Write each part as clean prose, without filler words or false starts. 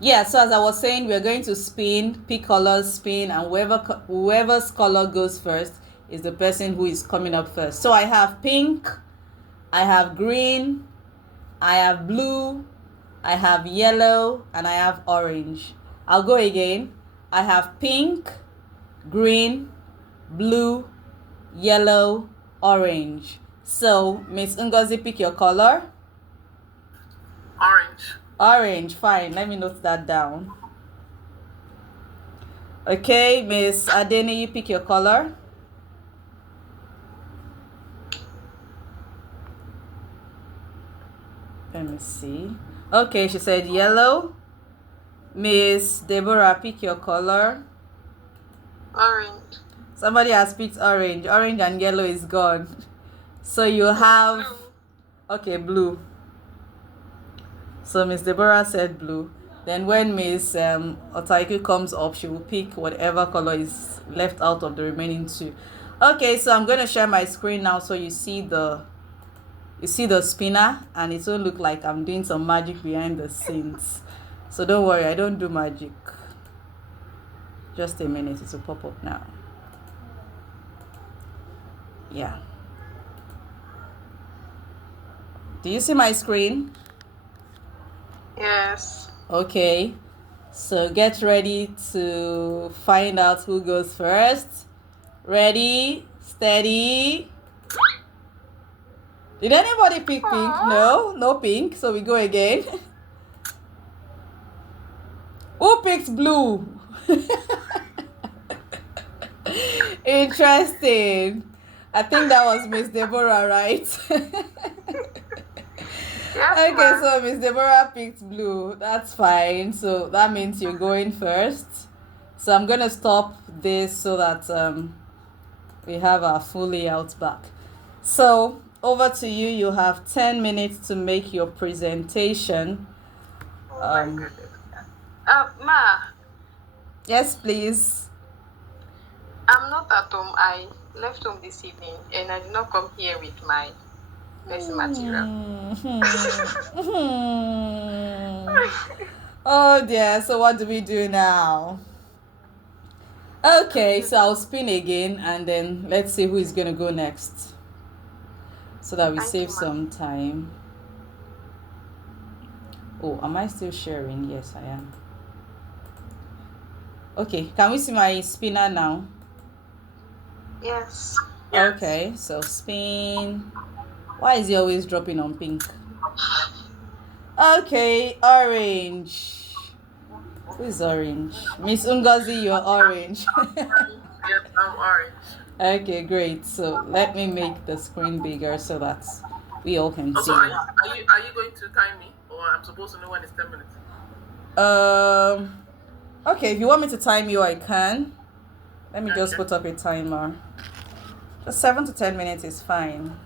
Yeah, so as I was saying, we're going to spin, pick colors, spin, and whoever's color goes first is the person who is coming up first. So I have pink, I have green, I have blue, I have yellow, and I have orange. I'll go again. I have pink, green, blue, yellow, orange. So, Miss Ngozi, pick your color. Orange. Orange, fine. Let me note that down. Okay, Miss Adeni, you pick your color. Let me see. Okay, she said yellow. Miss Deborah, pick your color. Orange. Somebody has picked orange. Orange and yellow is gone. So you have... Blue. Okay, blue. So Miss Deborah said blue. Then when Miss Otaiku comes up, she will pick whatever color is left out of the remaining two. Okay, so I'm going to share my screen now so you see the spinner, and it will look like I'm doing some magic behind the scenes. So don't worry, I don't do magic. Just a minute, it will pop up now. Yeah. Do you see my screen? Yes. Okay. So get ready to find out who goes first. Ready, steady. Did anybody pick pink? No, no pink. So we go again. Who picked blue? Interesting. I think that was Miss Deborah, right? Yes, Okay, so Miss Deborah picked blue. That's fine. So that means you're going first. So I'm gonna stop this so that we have our full layout back. So over to you. You have 10 minutes to make your presentation. Oh my goodness. Ma, Yes, please. I'm not at home. I left home this evening and I did not come here with my lesson material. Oh dear, so what do we do now? Okay, so I'll spin again and then let's see who is going to go next so that we Thank save you, ma. some time. Oh, am I still sharing? Yes, I am. Okay, can we see my spinner now? Yes. Okay, so spin. Why is he always dropping on pink? Okay, orange. Who is orange? Miss Ungozi, you're orange. Yes, I'm orange. Okay, great. So let me make the screen bigger so that we all can Also, see. are you going to time me, or I'm supposed to know when it's 10 minutes? Okay, if you want me to time you, I can. Let me just Okay. put up a timer. Just 7 to 10 minutes is fine.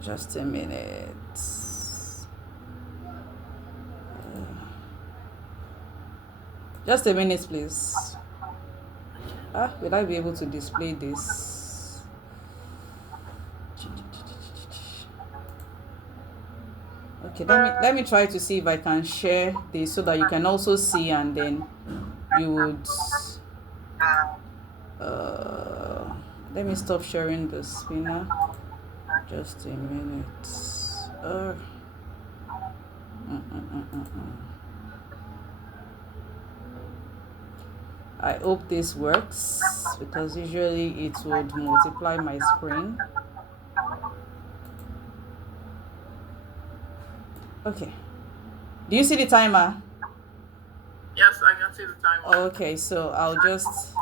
Just a minute. Just a minute, please. Will I be able to display this? Okay, let me try to see if I can share this so that you can also see, and then you would let me stop sharing the spinner. Just a minute. I hope this works because usually it would multiply my screen. Okay. Do you see the timer? Yes, I can see the time. Okay, so I'll just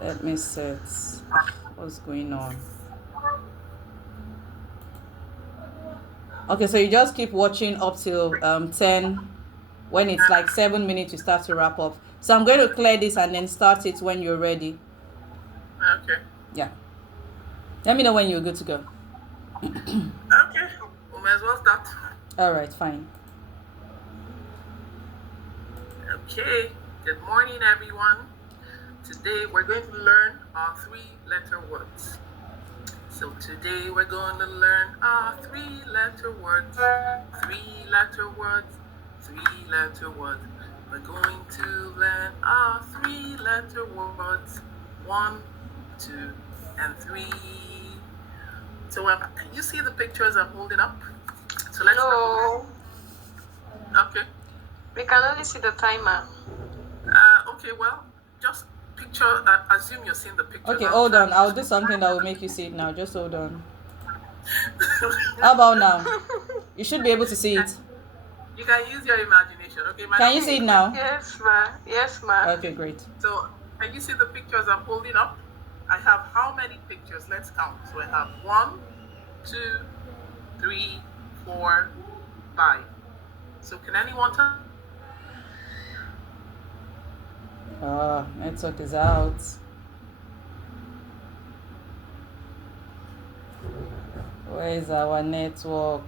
let me set what's going on. Okay, so you just keep watching up till 10. When it's like 7 minutes, you start to wrap up. So I'm going to clear this and then start it when you're ready. Okay. Yeah. Let me know when you're good to go. Okay. We may as well start. All right, fine. Okay. Good morning, everyone. Today we're going to learn our 3-letter words. So today we're going to learn our three-letter words. Three-letter words. Three-letter words. We're going to learn our three-letter words. 1, 2, and 3. So can you see the pictures I'm holding up? So let's No, Okay. we can only see the timer. Okay, well, just picture, assume you're seeing the pictures. Okay, hold on. I'll do something that will make you see it now. Just hold on. How about now? You should be able to see it. You can use your imagination, okay? Can you see it now? Yes, ma. Yes, ma. Okay, great. So, can you see the pictures I'm holding up? I have how many pictures? Let's count. So I have 1, 2, 3, 4, 5. So can anyone tell? Network is out. Where is our network?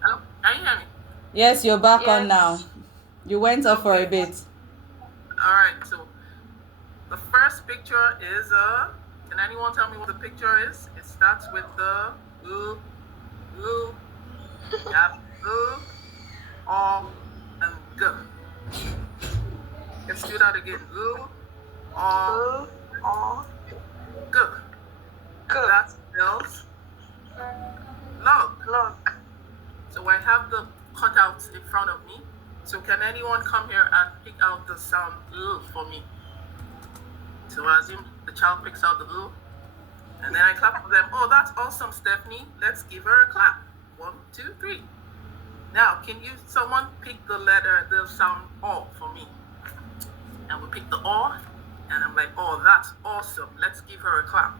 Hello? Can you hear me? Yes, you're back Yes. on now. You went off for a Okay. bit. Alright, so the first picture is can anyone tell me what the picture is? It starts with the you have and g. Let's do that again. G. Good. That spells log. Log. So I have the cutouts in front of me. So can anyone come here and pick out the sound L for me? So I assume the child picks out the L. And then I clap for them. Oh, that's awesome, Stephanie. Let's give her a clap. 1, 2, 3. Now, can someone pick the sound O for me? And we pick the O. And I'm like, oh, that's awesome. Let's give her a clap.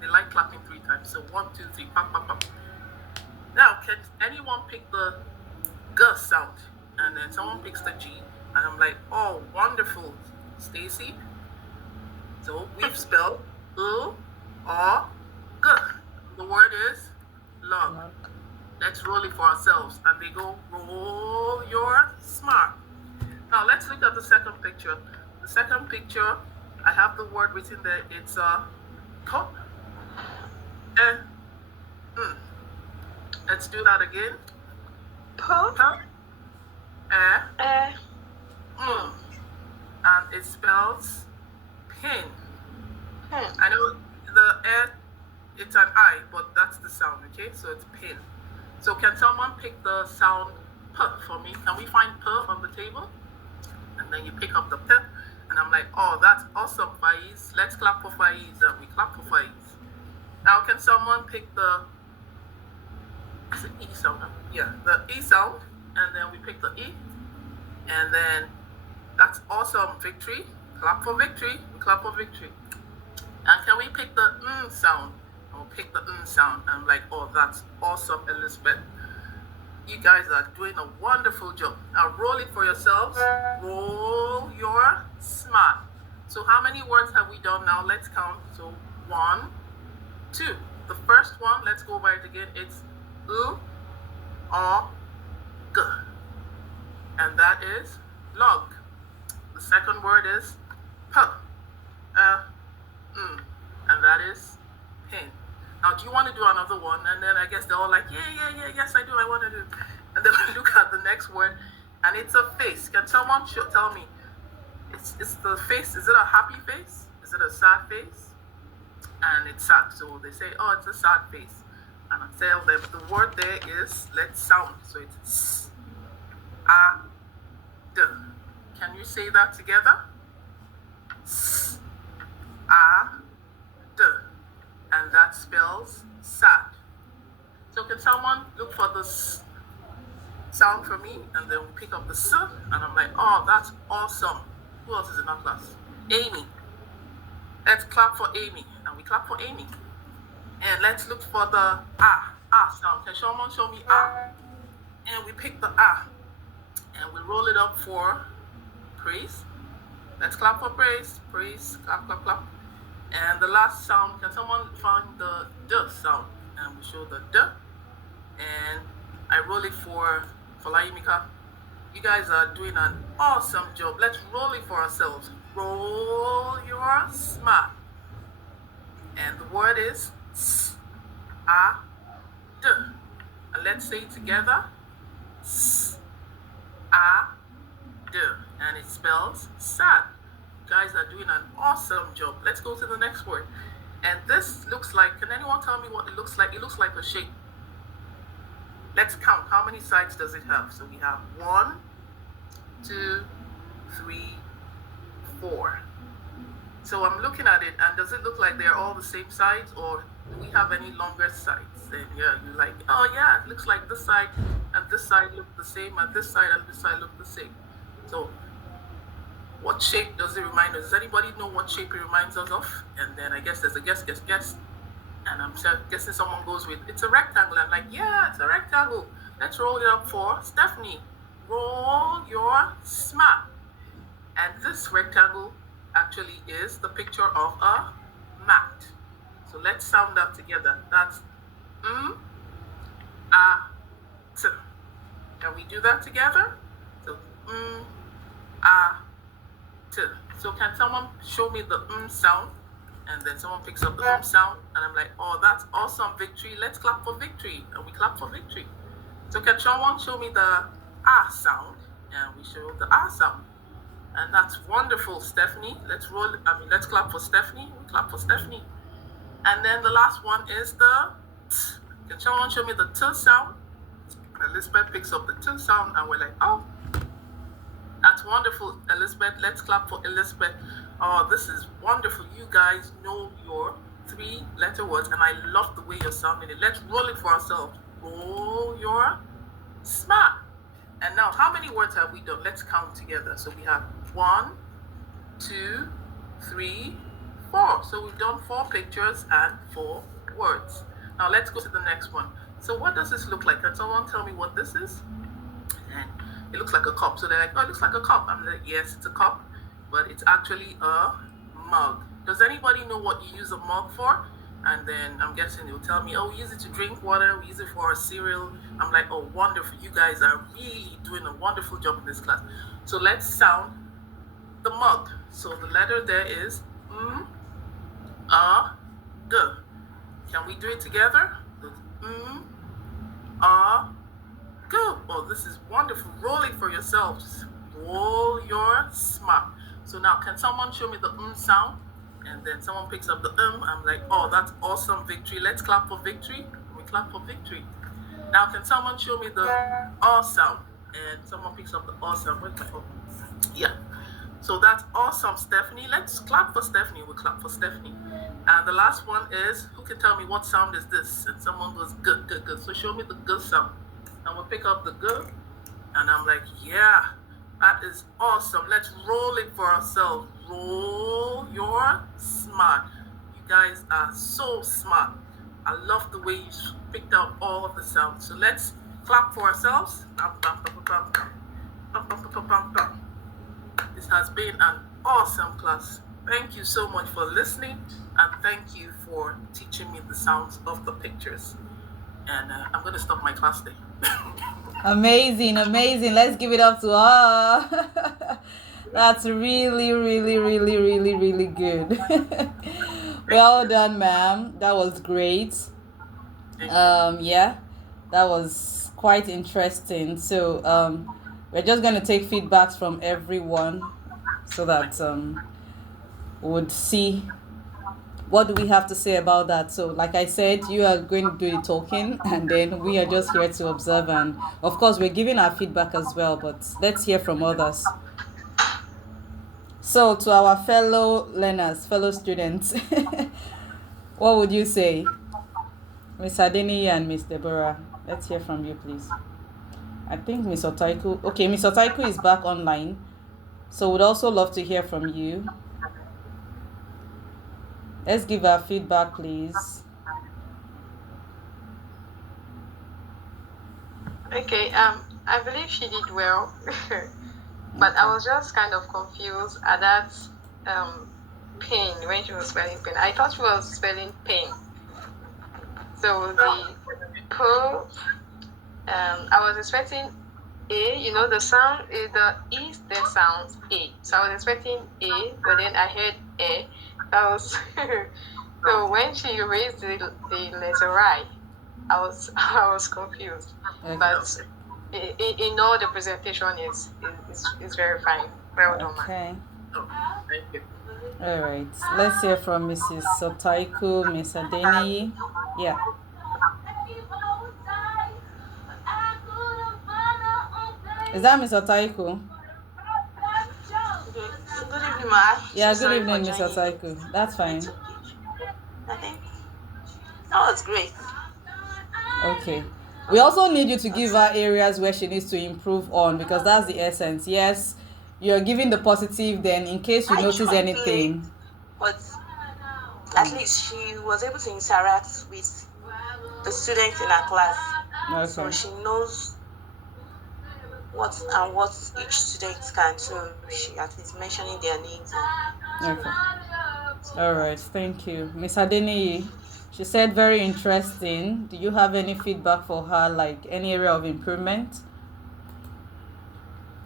They like clapping 3 times. So 1, 2, 3, pop, pop, pop. Now, can anyone pick the G sound? And then someone picks the G. And I'm like, oh, wonderful, Stacy. So we've spelled L, O, G. The word is log. Let's roll it for ourselves. And they go, roll your smart. Now, let's look at the second picture. The second picture, I have the word written there. It's pop. Let's do that again. Pop. And it spells pin. I know the it's an I, but that's the sound, okay? So it's pin. So can someone pick the sound P for me? Can we find P on the table? And then you pick up the P, and I'm like, oh, that's awesome, Faiz. Let's clap for Faiz. And we clap for Faiz. Now, can someone pick the E sound? Yeah, the E sound, and then we pick the E, and then that's awesome, victory. Clap for victory. We clap for victory. And can we pick the sound? I'll pick the sound. I'm like, oh, that's awesome, Elizabeth. You guys are doing a wonderful job. Now roll it for yourselves. Roll your smart. So how many words have we done now? Let's count. So 1, 2. The first one, let's go over it again. It's U, O, G. And that is log. The second word is P, and that is pin. Now, do you want to do another one? And then I guess they're all like, yeah, yes, I do, I want to do. And then we look at the next word, and it's a face. Can someone tell me, it's the face, is it a happy face? Is it a sad face? And it's sad, so they say, oh, it's a sad face. And I tell them, the word there is, let's sound. So it's S, A, D. Can you say that together? S, A, D. And that spells sad. So can someone look for the S sound for me? And then we pick up the S, and I'm like, oh, that's awesome. Who else is in our class? Amy. Let's clap for Amy. And we clap for Amy. And let's look for the A sound. Can someone show me A? And we pick the A. And we roll it up for praise. Let's clap for praise. Praise, clap, clap, clap. And the last sound, can someone find the D sound? And we show the D. And I roll it for Laimika. You guys are doing an awesome job. Let's roll it for ourselves. roll your sma. And the word is s, a, d. And let's say it together. S, a, d. And it spells sad. You guys are doing an awesome job. Let's go to the next word. And this looks like, can anyone tell me what it looks like? It looks like a shape. Let's count. How many sides does it have? So we have 1, 2, 3, 4. So I'm looking at it, and does it look like they're all the same sides, or do we have any longer sides? Then yeah, you're like, oh yeah, it looks like this side and this side look the same, and this side and this side look the same. So what shape does it remind us? Does anybody know what shape it reminds us of? And then I guess there's a guess. And I'm guessing someone goes with, it's a rectangle. I'm like, yeah, it's a rectangle. Let's roll it up for Stephanie. Roll your sma. And this rectangle actually is the picture of a mat. So let's sound that together. That's a, t. Can we do that together? So a, t. So can someone show me the sound? And then someone picks up the sound, and I'm like, oh, that's awesome, victory. Let's clap for victory. And we clap for victory. So can someone show me the ah sound? And we show the ah sound. And that's wonderful, Stephanie. Let's clap for Stephanie. We clap for Stephanie. And then the last one is the t. Can someone show me the t sound? Elizabeth picks up the t sound, and we're like, oh, that's wonderful, Elizabeth. Let's clap for Elizabeth. Oh, this is wonderful. You guys know your 3-letter words, and I love the way you're sounding it. Let's roll it for ourselves. Roll your sma. And now, how many words have we done? Let's count together. So we have 1, 2, 3, 4. So we've done 4 pictures and 4 words. Now let's go to the next one. So what does this look like? Can someone tell me what this is? And it looks like a cup. So they're like, oh, it looks like a cup. I'm like, yes, it's a cup, but it's actually a mug. Does anybody know what you use a mug for? And then I'm guessing they'll tell me, oh, we use it to drink water, we use it for our cereal. I'm like, oh, wonderful. You guys are really doing a wonderful job in this class. So let's sound the mug. So the letter there is a, g. Can we do it together? A, g. Oh, this is wonderful. Roll it for yourself. Just roll your sma. So now, can someone show me the sound? And then someone picks up the I'm like, oh, that's awesome, victory. Let's clap for victory. We clap for victory. Now, can someone show me the sound? And someone picks up the sound. Where's my phone? Yeah. So that's awesome, Stephanie. Let's clap for Stephanie. We clap for Stephanie. And the last one is, who can tell me what sound is this? And someone goes, good, good, good. So show me the good sound. And we'll pick up the good. And I'm like, yeah, that is awesome. Let's roll it for ourselves. Roll your smart. You guys are so smart. I love the way you picked out all of the sounds. So let's clap for ourselves. This has been an awesome class. Thank you so much for listening, and thank you for teaching me the sounds of the pictures. And I'm going to stop my class there. Amazing. Let's give it up to her. That's really good. Well done, ma'am. That was great. Yeah, that was quite interesting. So we're just going to take feedbacks from everyone so that we would see what do we have to say about that. So like I said, you are going to do the talking, and then we are just here to observe, and of course we're giving our feedback as well, but let's hear from others. So to our fellow learners, fellow students, what would you say? Miss Adeni and Miss Deborah, let's hear from you, please. I think Miss Otaiku. Okay, Miss Otaiku is back online, so we'd also love to hear from you. Let's give our feedback, please. Okay, I believe she did well, but I was just kind of confused at that pain when she was spelling pain. I thought she was spelling pain. So the I was expecting A, the sound, the E then sounds A. So I was expecting A, but then I heard A. That was so when she raised the letter I was confused. Okay. But in all, the presentation is very fine. Well done, man. Okay. Oh, thank you. All right. Let's hear from Mrs. Sotaiku, Miss Adeniyi. Yeah. Is that Miss Sotaiku? Good evening, ma. Yeah, So good sorry evening, for Miss joining. Sotaiku. That's fine. I think that was great. Okay. We also need you to give her areas where she needs to improve on, because that's the essence. Yes, you're giving the positive, then in case you I notice tried doing anything. it, but at least she was able to interact with the students in her class. So Okay. she knows what each student can. So she at least mentioning their needs. Okay. All right. Thank you. Miss Adeniyi, she said very interesting. Do you have any feedback for her, like any area of improvement?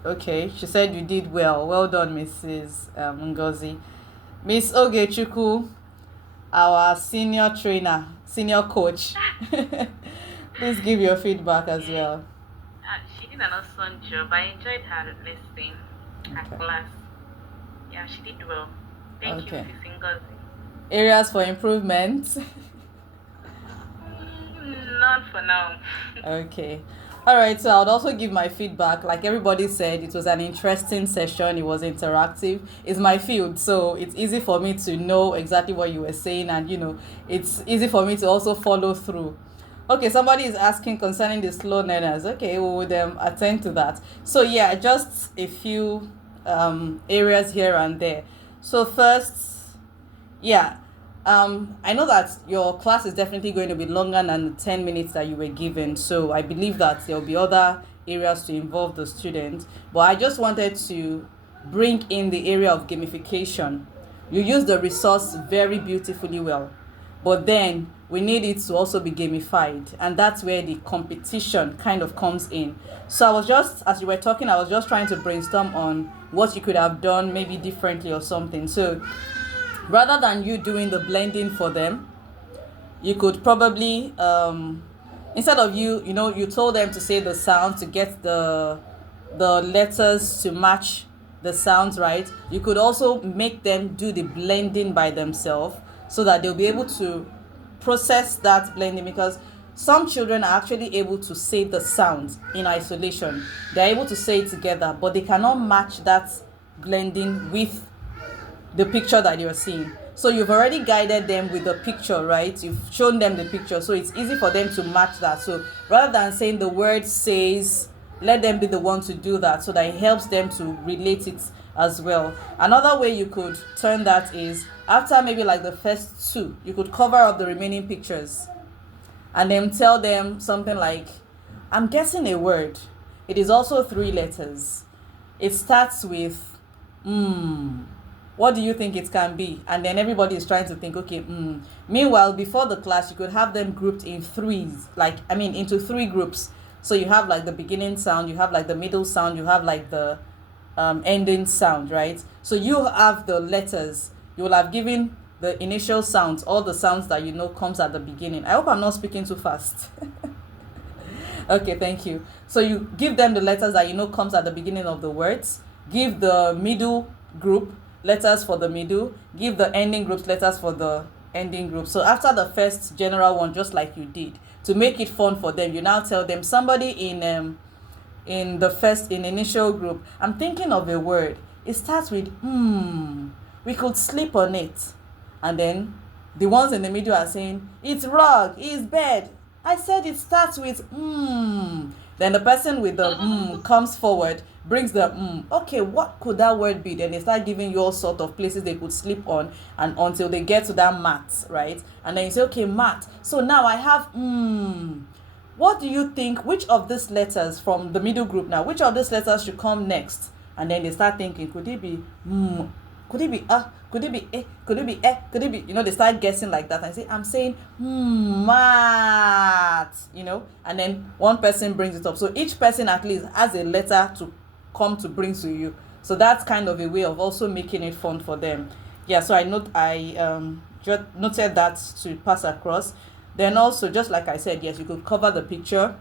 Okay. She said you did well. Well done, Mrs. Ngozi. Miss Ogechukwu, our senior trainer, senior coach. Please give your feedback as well. She did an awesome job. I enjoyed her listening, her Okay. class. Yeah, she did well. Thank Okay. you, Mrs. Ngozi. Areas for improvement. None for now. Okay. All right, so I would also give my feedback. Like everybody said, it was an interesting session. It was interactive. It's my field, so it's easy for me to know exactly what you were saying, and it's easy for me to also follow through. Okay, somebody is asking concerning the slow learners. Okay, we would attend to that. So yeah, just a few areas here and there. So first, yeah, I know that your class is definitely going to be longer than the 10 minutes that you were given. So I believe that there will be other areas to involve the students. But I just wanted to bring in the area of gamification. You use the resource very beautifully well. But then we need it to also be gamified. And that's where the competition kind of comes in. So I was just, as you were talking, I was just trying to brainstorm on what you could have done maybe differently or something. So rather than you doing the blending for them, you could probably instead of you told them to say the sound to get the letters to match the sounds, right? You could also make them do the blending by themselves, so that they'll be able to process that blending, because some children are actually able to say the sounds in isolation. They're able to say it together, but they cannot match that blending with the picture that you're seeing. So you've already guided them with the picture, right? You've shown them the picture, so it's easy for them to match that. So rather than saying the word says, let them be the one to do that, so that it helps them to relate it as well. Another way you could turn that is, after maybe like the first two, you could cover up the remaining pictures and then tell them something like, I'm guessing a word. It is also 3 letters. It starts with what do you think it can be? And then everybody is trying to think, okay, Meanwhile, before the class, you could have them grouped in threes, into 3 groups. So you have like the beginning sound, you have like the middle sound, you have like the ending sound, right? So you have the letters. You will have given the initial sounds, all the sounds that comes at the beginning. I hope I'm not speaking too fast. Okay, thank you. So you give them the letters that comes at the beginning of the words. Give the middle group letters for the middle. Give the ending groups letters for the ending group. So after the first general one, just like you did, to make it fun for them, you now tell them, somebody in the initial group, I'm thinking of a word. It starts with we could sleep on it. And then the ones in the middle are saying, it's rug, it's bed. I said it starts with Then the person with the comes forward, brings the okay, what could that word be? Then they start giving you all sort of places they could sleep on, and until they get to that mat, right? And then you say, okay, mat. So now I have what do you think, which of these letters from the middle group now, which of these letters should come next? And then they start thinking, could could it be could it be could it be could it be, they start guessing like that, and say, I'm saying math, and then one person brings it up. So each person at least has a letter to come to bring to you. So that's kind of a way of also making it fun for them. Yeah, so I just noted that to pass across. Then also, just like I said, yes, you could cover the picture,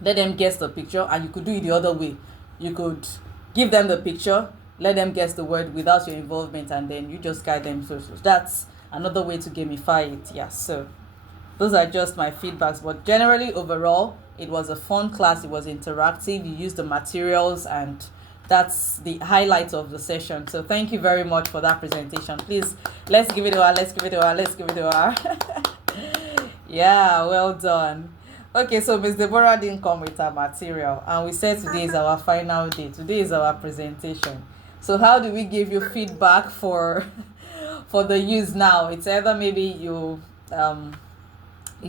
let them guess the picture, and you could do it the other way. You could give them the picture, let them guess the word without your involvement, and then you just guide them. So that's another way to gamify it. Yeah, so those are just my feedbacks, but generally overall it was a fun class. It was interactive, you used the materials, and that's the highlight of the session. So thank you very much for that presentation. Please, let's give it a while, let's give it a while, let's give it a while. Yeah, well done. Okay, so Miss Deborah didn't come with her material, and we said today is our final day. Today is our presentation. So how do we give you feedback for for the use now? It's either maybe you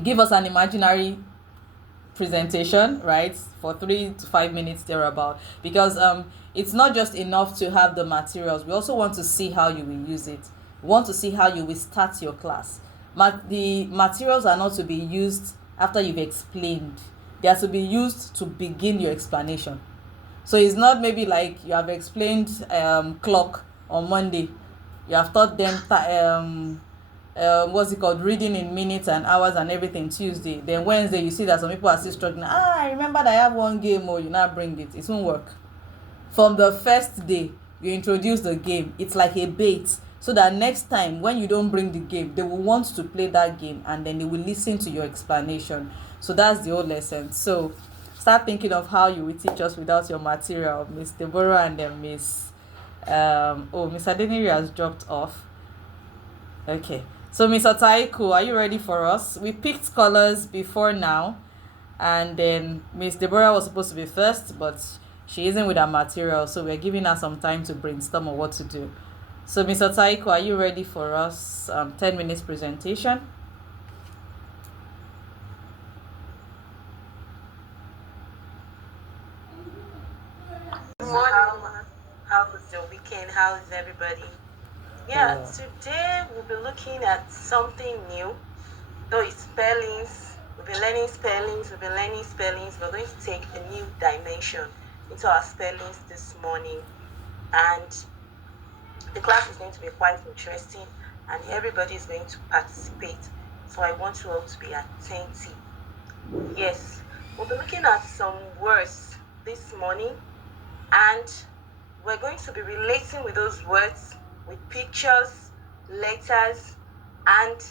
give us an imaginary presentation, right, for 3 to 5 minutes thereabout, because it's not just enough to have the materials. We also want to see how you will use it. We want to see how you will start your class. The materials are not to be used after you've explained. They are to be used to begin your explanation. So it's not maybe like you have explained clock on Monday, you have taught them what's it called, reading in minutes and hours and everything Tuesday, then Wednesday you see that some people are still struggling. I remember that I have one game, or you now bring it won't work. From the first day you introduce the game, it's like a bait, so that next time when you don't bring the game, they will want to play that game, and then they will listen to your explanation. So that's the whole lesson. So start thinking of how you will teach us without your material, Miss Deborah, and then Miss Miss Adeniri has dropped off. Okay, so Miss Otaiku, are you ready for us? We picked colors before now, and then Miss Deborah was supposed to be first, but she isn't with her material, so we're giving her some time to brainstorm on what to do. So Miss Otaiku, are you ready for us? 10 minutes presentation. How was your weekend? How is everybody? Yeah, today we'll be looking at something new. Though it's spellings, we'll be learning spellings, we're going to take a new dimension into our spellings this morning. And the class is going to be quite interesting, and everybody is going to participate. So I want you all to be attentive. Yes, we'll be looking at some words this morning, and we're going to be relating with those words with pictures, letters, and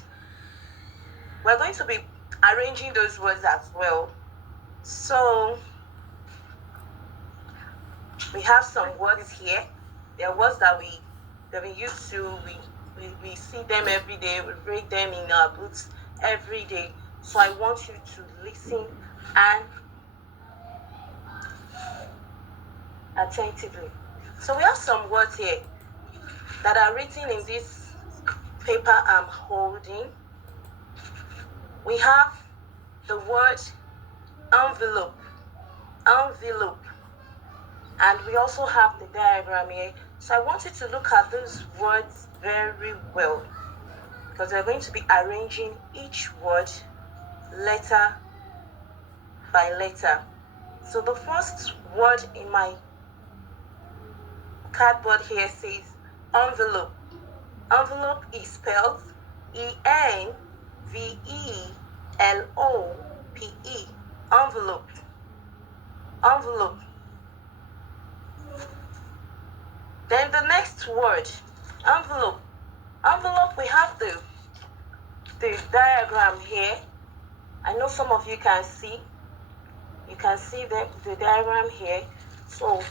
we're going to be arranging those words as well. So we have some words here. There are words that we used to, we see them every day, we read them in our books every day. So I want you to listen and attentively. So we have some words here that are written in this paper I'm holding. We have the word envelope, and we also have the diagram here. So I want you to look at those words very well, because we're going to be arranging each word letter by letter. So the first word in my cardboard here says envelope. Envelope is spelled ENVELOPE. Envelope. Then the next word, envelope. Envelope, we have the diagram here. I know some of you can see. You can see the diagram here. So,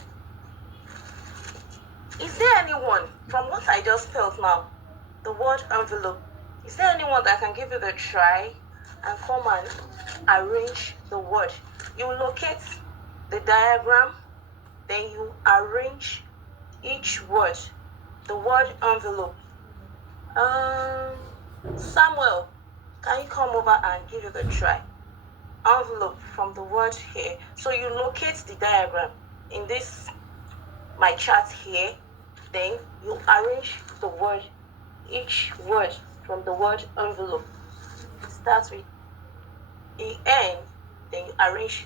is there anyone, from what I just felt now, the word envelope, is there anyone that can give it a try and come and arrange the word? You locate the diagram, then you arrange each word, the word envelope. Samuel, can you come over and give it a try? Envelope from the word here. So you locate the diagram in this, my chart here, Then you arrange the word, each word from the word envelope. Start with EN, then you arrange.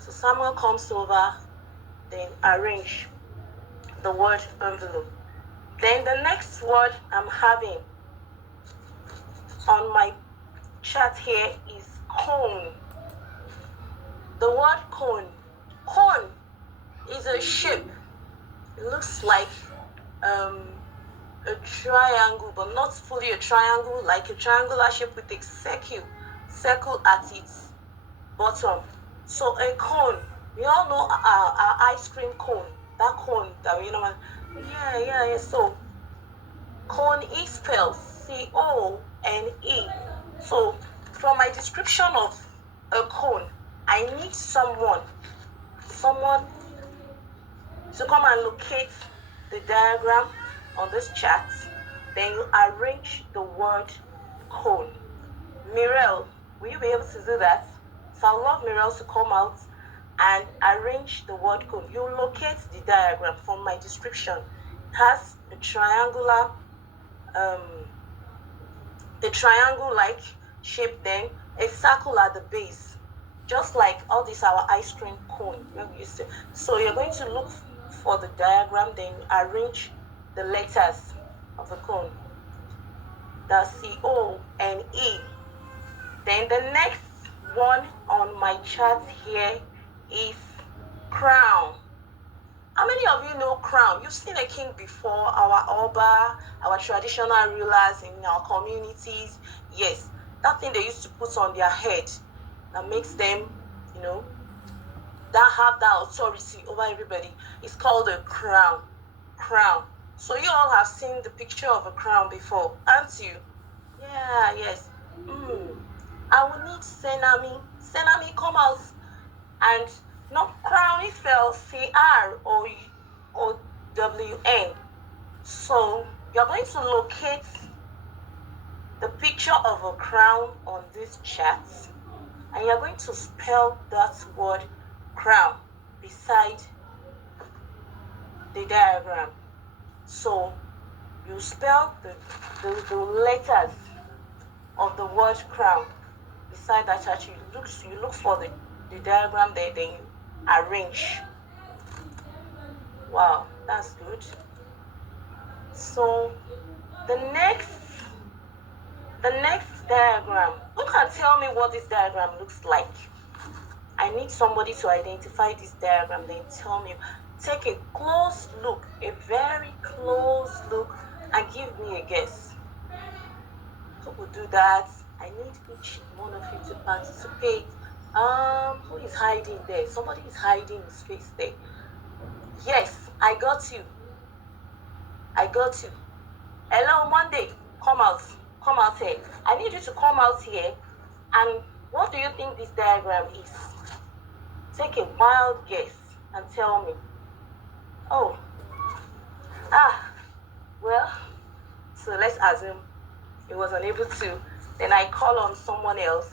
So Samuel comes over, then arrange the word envelope. Then the next word I'm having on my chart here is cone. The word cone. Cone is a shape. It looks like a triangle, but not fully a triangle, like a triangular shape with a circle at its bottom. So a cone, we all know our ice cream cone, that cone that we know. Yeah. So cone is spelled C-O-N-E. So from my description of a cone, I need someone to come and locate the diagram on this chart. Then you arrange the word cone. Mirel, will you be able to do that? So I'd love Mirel to come out and arrange the word cone. You locate the diagram from my description. It has a triangle-like shape, then a circle at the base, just like all this our ice cream cone when we used to. So you're going to look for the diagram, then arrange the letters of the cone. The C-O-N-E. Then the next one on my chart here is crown. How many of you know crown? You've seen a king before, our Oba, our traditional rulers in our communities. Yes, that thing they used to put on their head that makes them, that have that authority over everybody. It's called a crown. Crown. So you all have seen the picture of a crown before, haven't you? Yeah, yes. I will need Senami. Senami, come out and not crown, it spells C-R-O-W-N. So you're going to locate the picture of a crown on this chart, and you're going to spell that word crown beside the diagram. So you spell the letters of the word crown beside that chart. You look for the diagram there, then you arrange. Wow, that's good. So the next diagram, who can tell me what this diagram looks like? I need somebody to identify this diagram, then tell me. Take a close look, a very close look, and give me a guess. Who will do that? I need each one of you to participate. Who is hiding there? Somebody is hiding his face there. Yes, I got you. Hello, Monday. Come out here. I need you to come out here. And what do you think this diagram is? Take a wild guess and tell me. Oh. Well, so let's assume he was unable to. Then I call on someone else.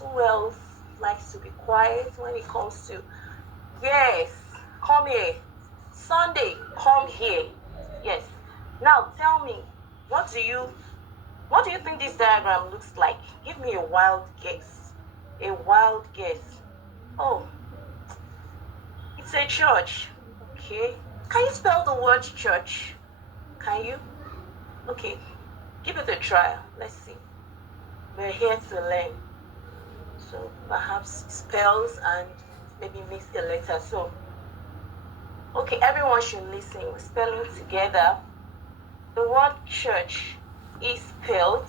Who else likes to be quiet when it comes to? Yes, come here. Sunday, come here. Yes. Now tell me, what do you think this diagram looks like? Give me a wild guess. A wild guess. Oh, it's a church. Okay. Can you spell the word church? Can you? Okay. Give it a try. Let's see. We're here to learn. So perhaps spells and maybe mix the letters. So, okay, everyone should listen. We're spelling together. The word church is spelled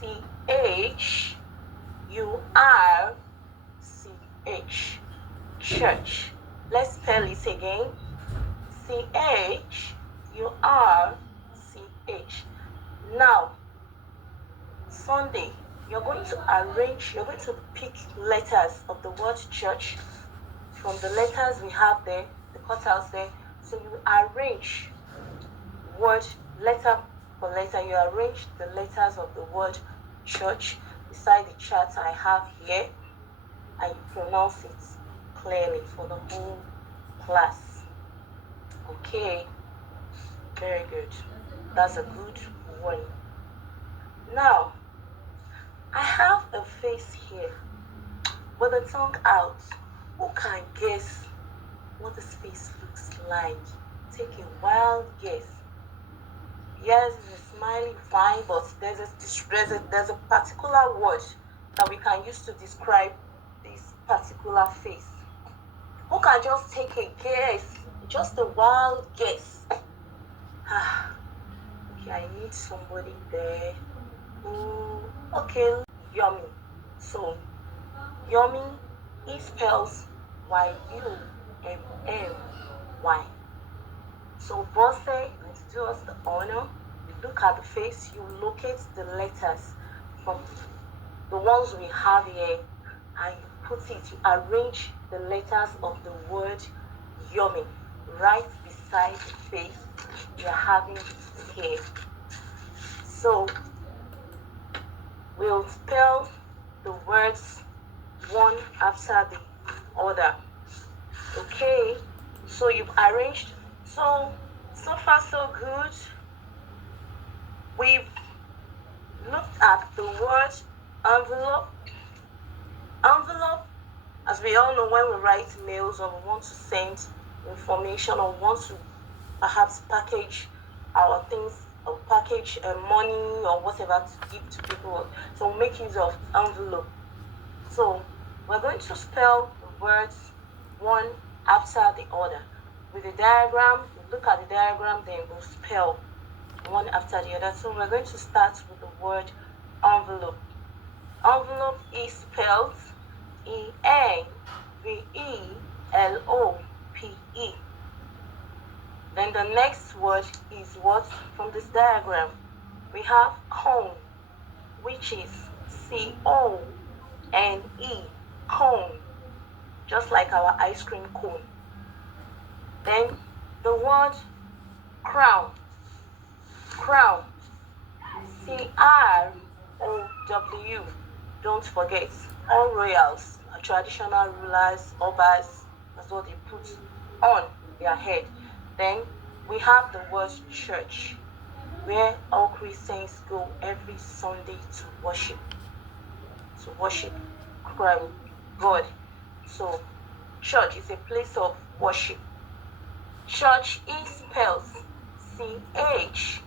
C-H-U-R-C-H. Church. Let's spell it again. C-H-U-R-C-H. Now, Sunday, you're going to pick letters of the word church from the letters we have there, the cutouts there. So you arrange word letter for letter. You arrange the letters of the word church beside the chart I have here, and you pronounce it clearly for the whole class. Okay. Very good. That's a good one. Now, I have a face here with the tongue out. Who can guess what this face looks like? Take a wild guess. Yes, it's a smiley fine, but there's a particular word that we can use to describe this particular face. Who can just take a guess? Just a wild guess. Okay, I need somebody there. Okay, yummy. So, yummy, it spells Yummy. So, Bose, let's do us the honor. You look at the face, you locate the letters from the ones we have here, and you put it, you arrange the letters of the word yummy right beside the face you're having here. So we'll spell the words one after the other. Okay, so you've arranged. So far so good. We've looked at the word envelope. Envelope, as we all know, when we write mails or we want to send information or want to perhaps package our things or package money or whatever to give to people, so we make use of envelope. So we're going to spell the words one after the other. With the diagram, we look at the diagram, then we'll spell one after the other. So we're going to start with the word envelope. Envelope is spelled Envelope. Then the next word is what from this diagram? We have cone, which is Cone, cone, just like our ice cream cone. Then the word crown, Crow. Don't forget, all royals, traditional rulers, obas, that's what they put on their head. Then we have the word church, where all Christians go every Sunday to worship God. So church is a place of worship. Church is spelled Church.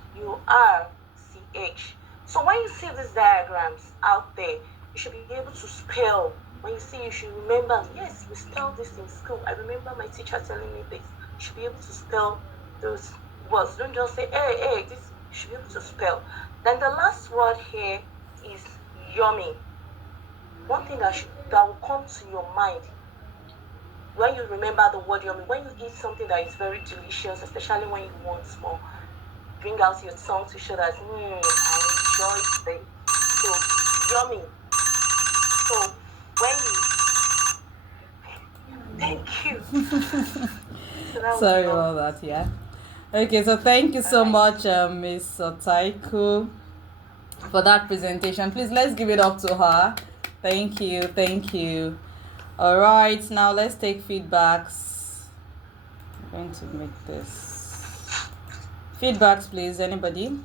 So when you see these diagrams out there, you should be able to spell. When you see, you should remember, yes, we spelled this in school. I remember my teacher telling me this. You should be able to spell those words. Don't just say, hey, this. You should be able to spell. Then the last word here is yummy. One thing that will come to your mind when you remember the word yummy, when you eat something that is very delicious, especially when you want more, bring out your tongue to show that, I enjoyed it. So, yummy. So, when you... Thank you. Sorry about that, yeah. Okay, so thank you so much, Miss Otaiku, for that presentation. Please, let's give it up to her. Thank you. All right, now let's take feedbacks. I'm going to make this. Feedbacks, please, anybody?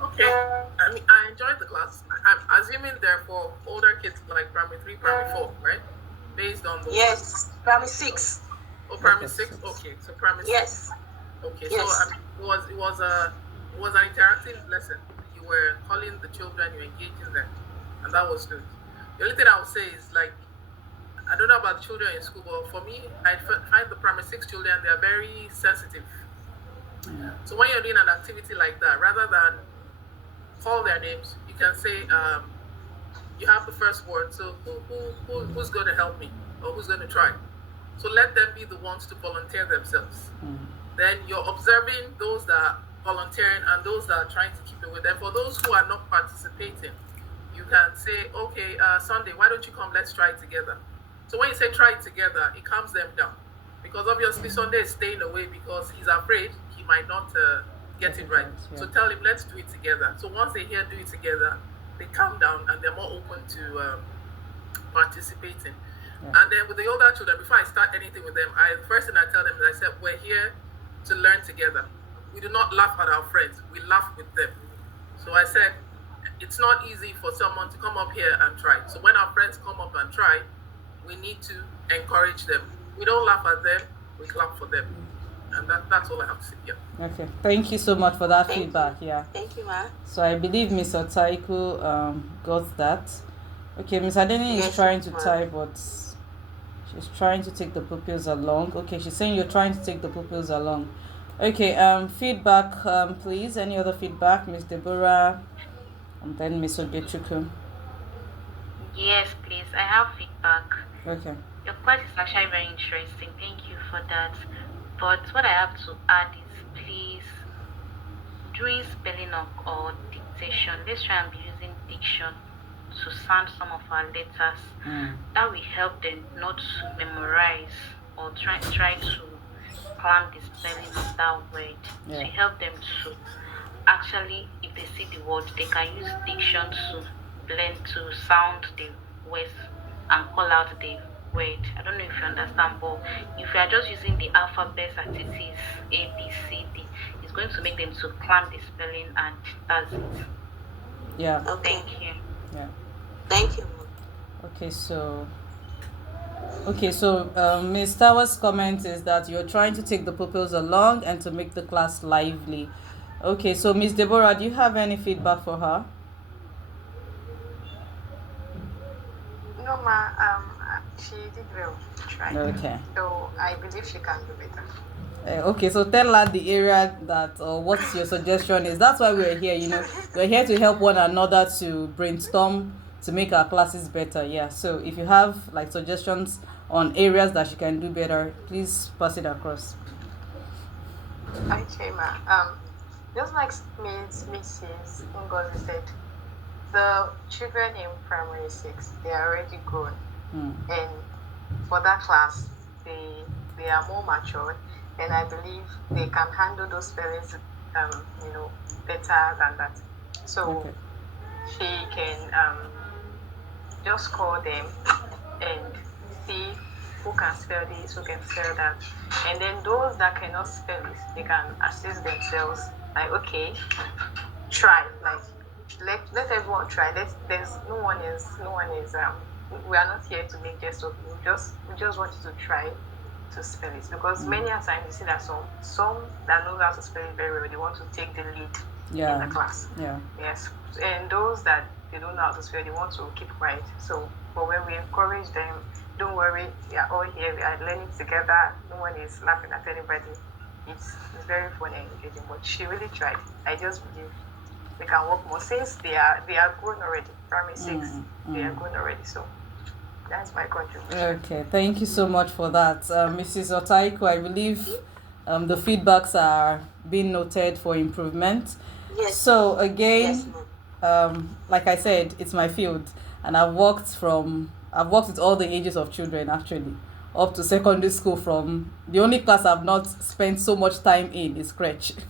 Okay, I mean, I enjoyed the class. I'm assuming they're for older kids like primary 3, primary 4, right? Based on the... Yes, primary 6. Oh, primary 6? Okay, so primary 6. Yes. Okay, yes. So I mean, it was an interactive lesson. You were calling the children, you were engaging them, and that was good. The only thing I would say is, like, I don't know about the children in school, but for me, I find the primary 6 children, they are very sensitive. Yeah. So when you're doing an activity like that, rather than call their names, you can say, you have the first word, so who's going to help me, or who's going to try? So let them be the ones to volunteer themselves. Then you're observing those that are volunteering and those that are trying to keep it with them. For those who are not participating, you can say, okay, Sunday, why don't you come, let's try it together. So when you say try it together, it calms them down. Because obviously Sunday is staying away because he's afraid he might not get it right. Yeah. So tell him, let's do it together. So once they hear do it together, they calm down and they're more open to participating. Yeah. And then with the older children, before I start anything with them, the first thing I tell them is, I said, we're here to learn together. We do not laugh at our friends, we laugh with them. So I said, it's not easy for someone to come up here and try. So when our friends come up and try, we need to encourage them. We don't laugh at them, we clap for them. And that's all I have to say. Yeah. Okay. Thank you so much for that Thank feedback. you. Yeah. Thank you, ma. So I believe Miss Otaiku got that. Okay, Miss Adeni is Yes, trying to ma'am. type, but she's trying to take the pupils along. Okay, she's saying you're trying to take the pupils along. Okay, feedback, please. Any other feedback, Miss Deborah, and then Miss Ogechuku. Yes, please. I have feedback. Okay. Your class is actually very interesting. Thank you for that. But what I have to add is, please, during spelling or dictation, let's try and be using diction to sound some of our letters. That will help them not to memorize or try to clam the spelling of that word. Yeah. To help them to actually, if they see the word, they can use diction to blend to sound the words and call out the word. I don't know if you understand, but if you are just using the alphabet as it is, A, B, C, D, it's going to make them to clam the spelling, and that's it. Yeah. Okay. Thank you. Yeah. Thank you, ma. Okay, so Ms. Tower's comment is that you're trying to take the pupils along and to make the class lively. Okay, so Miss Deborah, do you have any feedback for her? No, ma. She did well. Tried. Okay. So I believe she can do better. Okay, so tell her the area that or what's your suggestion is. That's why we're here, we're here to help one another to brainstorm to make our classes better. Yeah, so if you have like suggestions on areas that she can do better, please pass it across. Okay, ma. Just like Mrs. Ngozi said, the children in primary 6, they are already grown. And for that class, they are more matured, and I believe they can handle those spellings, better than that. So Okay. she can just call them and see who can spell this, who can spell that, and then those that cannot spell it, they can assist themselves. Like, okay, try. Like, let everyone try. No one is. We are not here to make jest of you. We just want you to try to spell it, because many a time you see that some that know how to spell it very well, they want to take the lead in the class. Yeah. Yes, and those that they don't know how to spell, they want to keep quiet. So, but when we encourage them, don't worry, we are all here. We are learning together. No one is laughing at anybody. It's very funny and engaging. But she really tried. I just believe they can work more since they are grown already. Primary 6, they are grown already. So that's my contribution. Okay, thank you so much for that, Mrs. Otaiku. I believe the feedbacks are being noted for improvement. Yes. So again, Yes, ma. like I said, it's my field, and I've worked with all the ages of children actually, up to secondary school. From the only class I've not spent so much time in is crèche.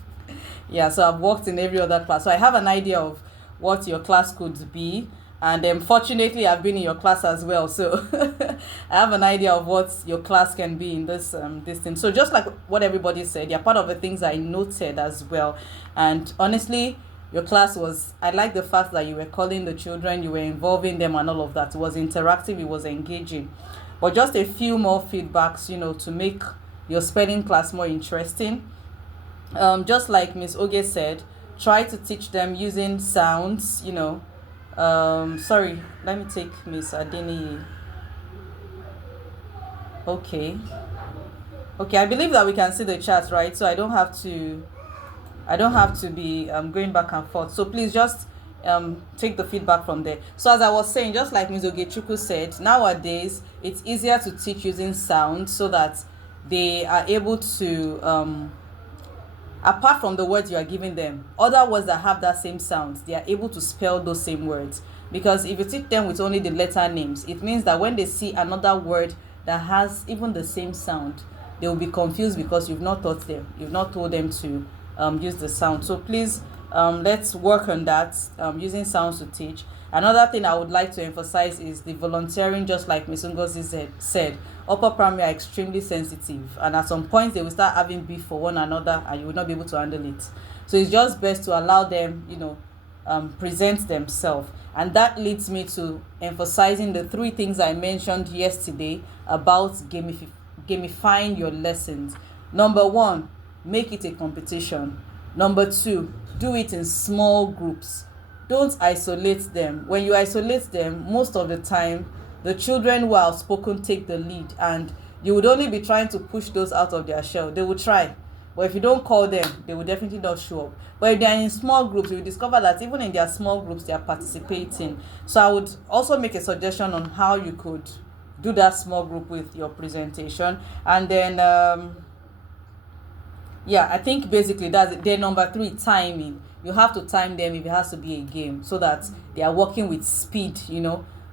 Yeah, so I've worked in every other class, so I have an idea of what your class could be, and fortunately I've been in your class as well, so I have an idea of what your class can be in this thing. So just like what everybody said, you're part of the things I noted as well. And honestly, your class I like the fact that you were calling the children, you were involving them and all of that. It was interactive, it was engaging. But just a few more feedbacks, to make your spelling class more interesting. Just like Miss Oge said, try to teach them using sounds, sorry, let me take Miss Adeni. Okay, I believe that we can see the chat, right? So I don't have to be going back and forth. So please just take the feedback from there. So as I was saying, just like Ms. Ogechuku said, nowadays it's easier to teach using sound so that they are able to apart from the words you are giving them, other words that have that same sound, they are able to spell those same words. Because if you teach them with only the letter names, it means that when they see another word that has even the same sound, they will be confused because you've not told them to use the sound. So please, let's work on that, using sounds to teach. Another thing I would like to emphasize is the volunteering, just like Miss Ngozi said. Upper primary are extremely sensitive, and at some point they will start having beef for one another, and you will not be able to handle it. So it's just best to allow them, present themselves. And that leads me to emphasizing the three things I mentioned yesterday about gamifying your lessons. Number one, make it a competition. Number two, do it in small groups. Don't isolate them. When you isolate them, most of the time, the children who are outspoken take the lead, and you would only be trying to push those out of their shell. They will try, but if you don't call them, they will definitely not show up. But if they are in small groups, you will discover that even in their small groups, they are participating. So I would also make a suggestion on how you could do that small group with your presentation. And then I think basically that's it. Then number three, timing. You have to time them if it has to be a game, so that they are working with speed,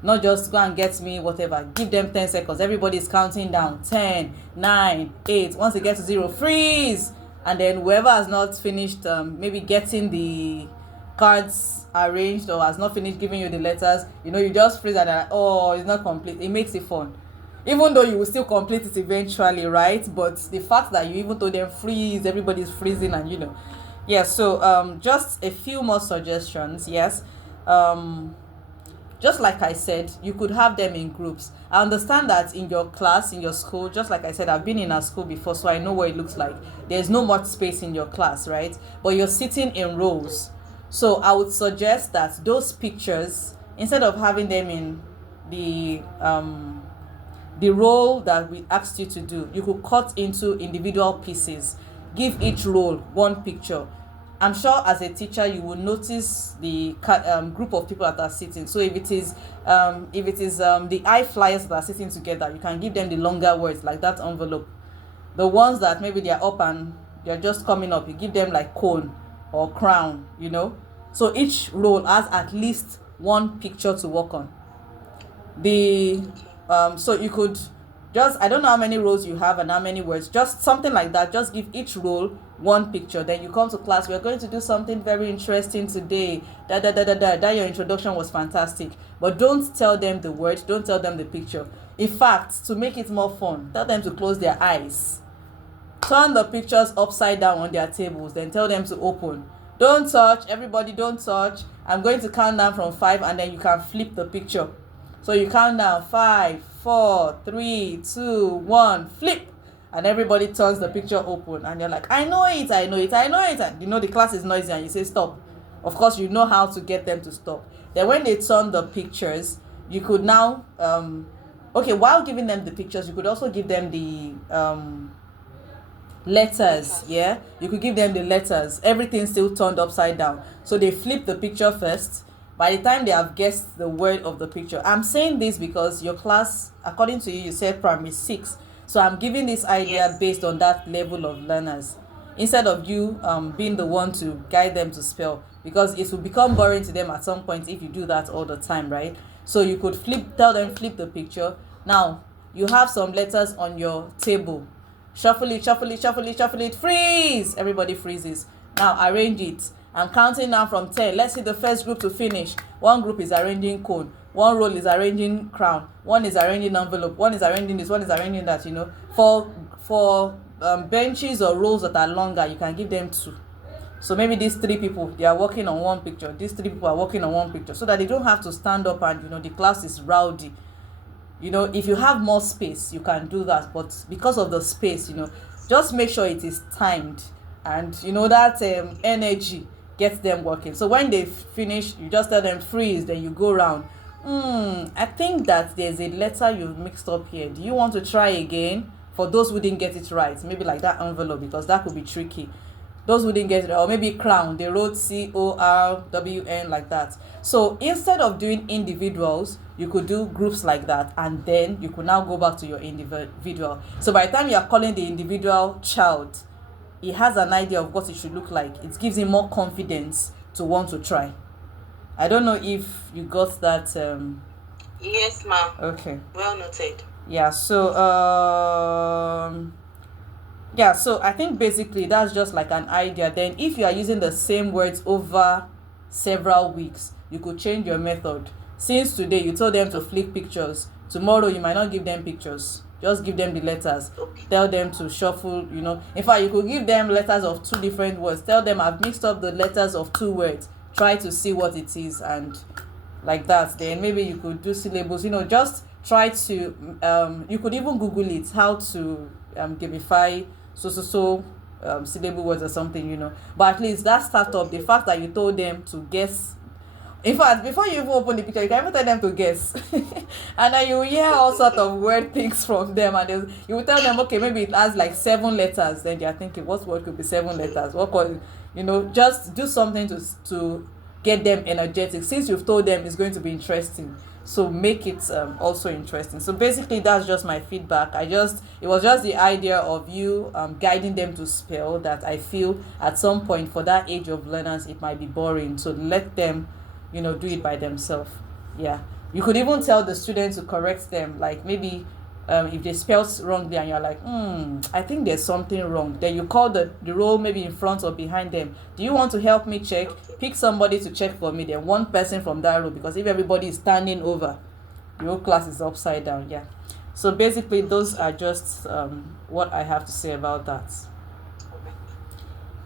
not just go and get me whatever. Give them 10 seconds. Everybody is counting down. 10, 9, 8. Once they get to 0, freeze. And then whoever has not finished maybe getting the cards arranged, or has not finished giving you the letters, you just freeze and like, oh, it's not complete. It makes it fun, even though you will still complete it eventually, right? But the fact that you even told them freeze, everybody's freezing, and so just a few more suggestions. Yes, just like I said, you could have them in groups. I understand that in your class, in your school, just like I said, I've been in a school before, so I know what it looks like. There's no much space in your class, right? But you're sitting in rows. So I would suggest that those pictures, instead of having them in the role that we asked you to do, you could cut into individual pieces. Give each role one picture. I'm sure as a teacher you will notice the group of people that are sitting. So if it is the eye flyers that are sitting together, you can give them the longer words, like that envelope. The ones that maybe they are up and they're just coming up, you give them like cone or crown. So each role has at least one picture to work on. So you could just, I don't know how many rows you have and how many words, just something like that. Just give each role one picture. Then you come to class, we're going to do something very interesting today. That your introduction was fantastic. But don't tell them the word, don't tell them the picture. In fact, to make it more fun, tell them to close their eyes. Turn the pictures upside down on their tables, then tell them to open. Don't touch, everybody don't touch. I'm going to count down from 5, and then you can flip the picture. So you count down 5, 4, 3, 2, 1, flip, and everybody turns the picture open, and you're like, I know it, and the class is noisy, and you say stop. Of course, you know how to get them to stop. Then when they turn the pictures, you could now while giving them the pictures, you could also give them the letters. Yeah, you could give them the letters. Everything's still turned upside down, so they flip the picture first. By the time they have guessed the word of the picture, I'm saying this because your class, according to you said primary 6. So I'm giving this idea based on that level of learners, instead of you being the one to guide them to spell, because it will become boring to them at some point if you do that all the time, right? So you could tell them flip the picture. Now you have some letters on your table. Shuffle it, freeze. Everybody freezes. Now arrange it. I'm counting now from 10. Let's see the first group to finish. One group is arranging cone. One roll is arranging crown. One is arranging envelope. One is arranging this. One is arranging that. For benches or rows that are longer, you can give them 2. So maybe these 3 people, they are working on one picture. These 3 people are working on one picture, so that they don't have to stand up and the class is rowdy. If you have more space, you can do that. But because of the space, just make sure it is timed, and that energy gets them working. So when they finish, you just tell them freeze, then you go around. I think that there's a letter you've mixed up here. Do you want to try again? For those who didn't get it right, maybe like that envelope, because that could be tricky. Those who didn't get it, or maybe crown, they wrote CORWN like that. So instead of doing individuals, you could do groups like that, and then you could now go back to your individual. So by the time you are calling the individual child, he has an idea of what it should look like. It gives him more confidence to want to try. I don't know if you got that. Yes, ma'am. Okay. Well noted. Yeah. So so I think basically that's just like an idea. Then if you are using the same words over several weeks, you could change your method. Since today you told them to flick pictures, tomorrow you might not give them pictures, just give them the letters. Okay. Tell them to shuffle, in fact you could give them letters of two different words. Tell them I've mixed up the letters of two words, try to see what it is, and like that. Then maybe you could do syllables, just try to you could even Google it, how to gamify syllable words or something. But at least that startup, the fact that you told them to guess. In fact, before you even open the picture, you can even tell them to guess. And then you will hear all sort of weird things from them, and you will tell them, okay, maybe it has like 7 letters. Then they are thinking, what word could be 7 letters? What could, just do something to get them energetic. Since you've told them it's going to be interesting, so make it also interesting. So basically that's just my feedback. It was just the idea of you guiding them to spell, that I feel at some point for that age of learners it might be boring, so let them do it by themselves. Yeah, you could even tell the students to correct them, like maybe if they spell wrongly and you're like, I think there's something wrong, then you call the role maybe in front or behind them. Do you want to help me check? Pick somebody to check for me, then one person from that row, because if everybody is standing over, the whole class is upside down. Yeah, so basically those are just what I have to say about that.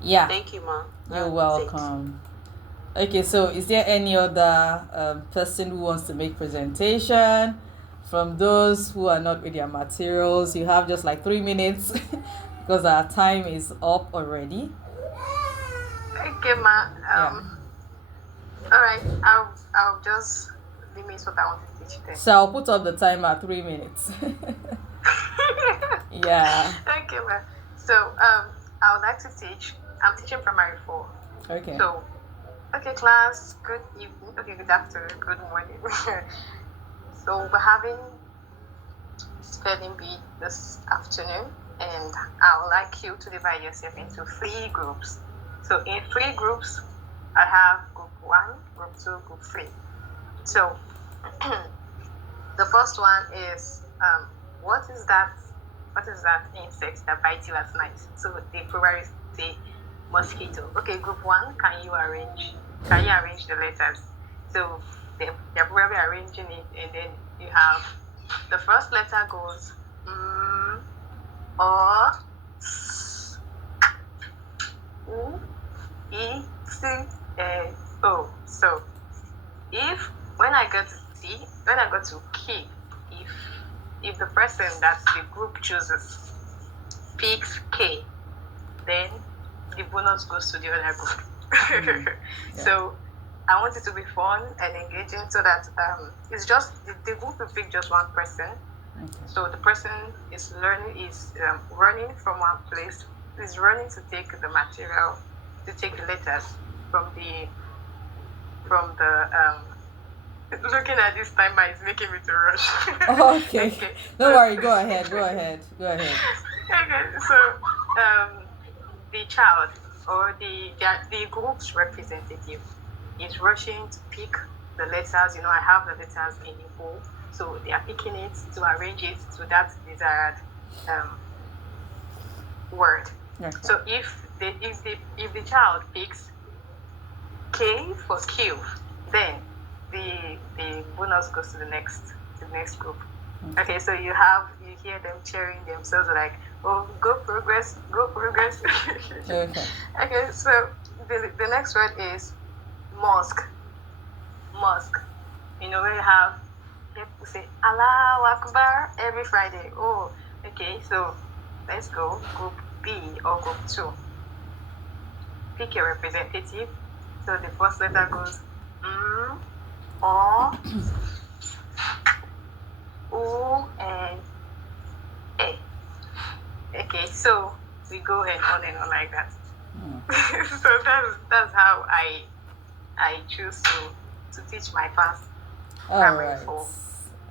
Yeah, Thank you, Ma. you're welcome. Okay, so is there any other person who wants to make presentation? From those who are not with their materials, you have just like 3 minutes because our time is up already. Okay, Ma. All right. I'll just limit what I want to teach them. So I'll put up the timer at 3 minutes. Yeah. Okay, Ma. So I would like to teach. I'm teaching primary 4. Okay. So, okay, class. Good evening. Okay, good afternoon. Good morning. So we're having spelling bee this afternoon, and I would like you to divide yourself into 3 groups. So in 3 groups, I have group 1, group 2, group 3. So the first one is what is that insect that bites you at night? So they probably say mosquito. Okay, group 1, can you arrange the letters? So they're probably arranging it, and then you have the first letter goes or U, E, C, and O. So when I go to K, if the person that the group chooses picks K, then the bonus goes to the other group. Yeah. So I want it to be fun and engaging, so that it's just the group will pick just one person. Okay. So the person is running from one place, is running to take the material, to take the letters from the looking at this timer is making me to rush. Okay. Okay. Don't worry. Go ahead. Okay, so the child or the group's representative is rushing to pick the letters. I have the letters in the bowl, so they are picking it to arrange it to that desired word. Okay. So if the child picks K for Q, then the bonus goes to the next group. Okay, so you hear them cheering themselves like, oh, go progress. Okay. Okay, so the next word is mosque. Where you have people say Allahu Akbar every Friday. Oh, okay, so let's go group B or group 2. Pick your representative. So the first letter goes O, U, and A. Okay, so we go and on like that. So that's how I choose to teach my class. All right.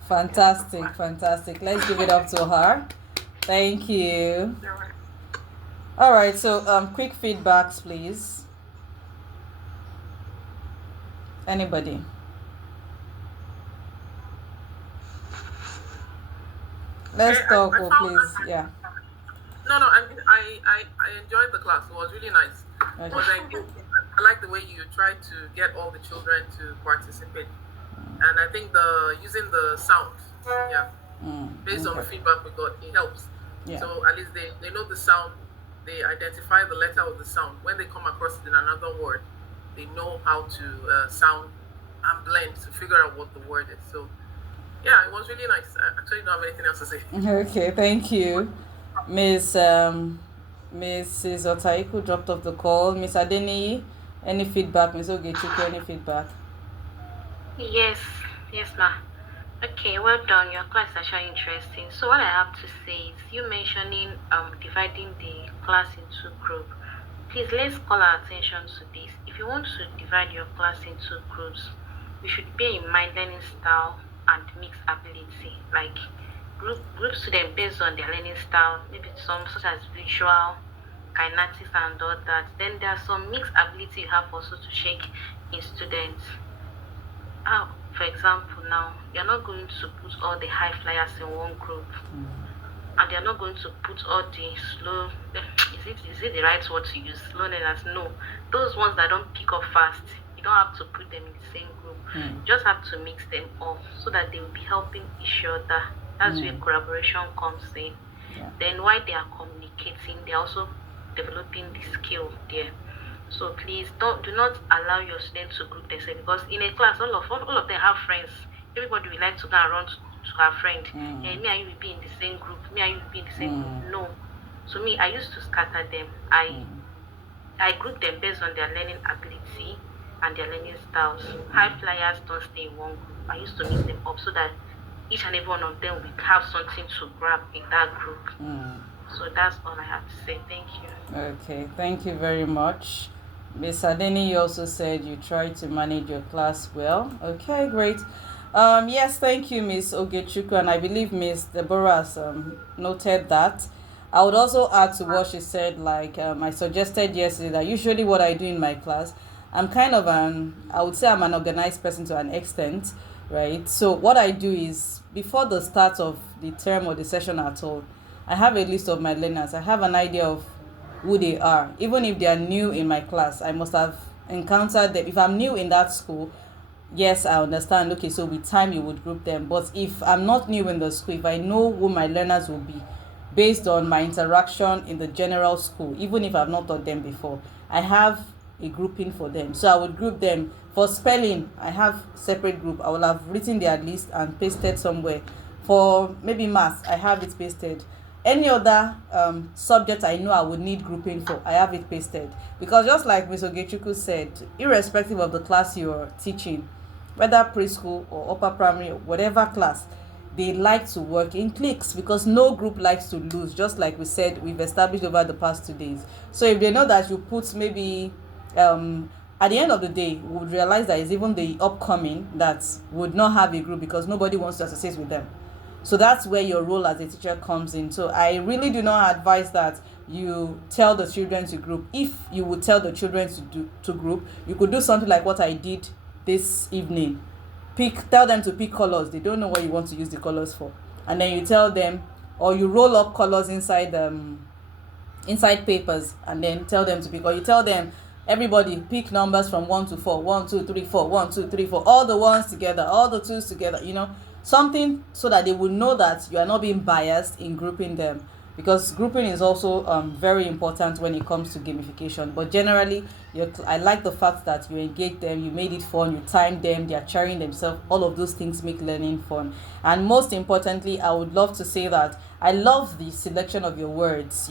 Fantastic. Let's give it up to her. Thank you. All right, so quick feedbacks, please. Anybody? Let's Okay, talk, I found please. Yeah. No, I enjoyed the class. It was really nice. Okay. It was engaging. I like the way you try to get all the children to participate. And I think the using the sound, yeah, based on the Okay. feedback we got, it helps. Yeah. So at least they know the sound, they identify the letter of the sound. When they come across it in another word, they know how to sound and blend to figure out what the word is. So yeah, it was really nice. I actually don't have anything else to say. Okay, thank you. Miss Mrs. Otaiku dropped off the call. Miss Adeni, any feedback? Miss Ogechuku, any feedback? Yes, yes, ma. Okay, well done. Your class is actually interesting. So what I have to say is you mentioning dividing the class into group. Please let's call our attention to this. If you want to divide your class into groups, you should bear in mind learning style and mixed ability. Like group students based on their learning style, maybe some such as visual, kinetics and all that. Then there are some mixed ability you have also to check in students. For example, now you're not going to put all the high flyers in one group, and you're not going to put all the slow. Is it the right word to use? Slow learners? No, those ones that don't pick up fast. You don't have to put them in the same group. You just have to mix them up so that they will be helping each other. That's where collaboration comes in. Yeah. Then while they are communicating, they're also developing the skill there. So please do not allow your students to group themselves, because in a class all of them have friends. Everybody will like to go and run to her friend. And me and you will be in the same group. Me and you will be in the same group. No. So me, I used to scatter them. I group them based on their learning ability and their learning styles. High flyers don't stay in one group. I used to mix them up so that each and every one of them will have something to grab in that group. So that's all I have to say. Thank you. Okay, thank you very much. Miss Adeni, you also said you try to manage your class well. Okay, great. Yes, thank you, Miss Ogechuku, and I believe Miss Deborah has noted that. I would also add to what she said, like I suggested yesterday, that usually what I do in my class, I'm kind of I would say I'm an organized person to an extent, right? So what I do is, before the start of the term or the session at all, I have a list of my learners. I have an idea of who they are. Even if they are new in my class, I must have encountered them. If I'm new in that school, yes, I understand. Okay, so with time you would group them. But if I'm not new in the school, if I know who my learners will be based on my interaction in the general school, even if I've not taught them before, I have a grouping for them. So I would group them. For spelling, I have separate group. I will have written their list and pasted somewhere. For maybe math, I have it pasted. Any other subject I know I would need grouping for, I have it pasted. Because just like Ms. Ogechuku said, irrespective of the class you're teaching, whether preschool or upper primary or whatever class, they like to work in cliques, because no group likes to lose, just like we said, we've established over the past 2 days. So if they know that you put maybe at the end of the day, we would realize that it's even the upcoming that would not have a group because nobody wants to associate with them. So that's where your role as a teacher comes in. So I really do not advise that you tell the children to group. If you would tell the children to group, you could do something like what I did this evening. Tell them to pick colors. They don't know what you want to use the colors for, and then you tell them, or you roll up colors inside papers, and then tell them to pick, or you tell them, everybody pick numbers from 1 to 4, 1 2 3 4, 1 2 3 4, all the ones together, all the twos together, something so that they will know that you are not being biased in grouping them, because grouping is also very important when it comes to gamification. But generally, I like the fact that you engage them, you made it fun, you timed them, they are sharing themselves. All of those things make learning fun. And most importantly, I would love to say that I love the selection of your words,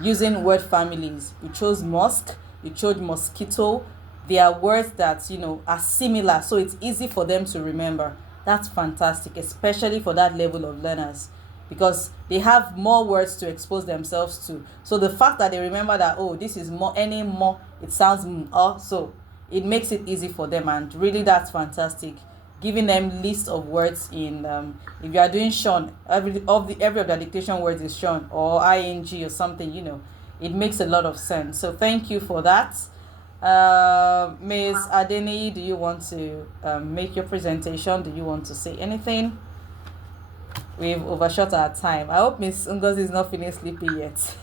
using word families. You chose mosque, you chose mosquito. They are words that are similar, so it's easy for them to remember. That's fantastic, especially for that level of learners, because they have more words to expose themselves to. So the fact that they remember that, oh, this is more, it sounds so it makes it easy for them, and really that's fantastic. Giving them list of words in if you are doing Sean, every of the dictation words is Sean or ing or something, it makes a lot of sense. So thank you for that. Ms. Adeni, do you want to make your presentation? Do you want to say anything? We've overshot our time. I hope Miss Ngozi is not feeling sleepy yet.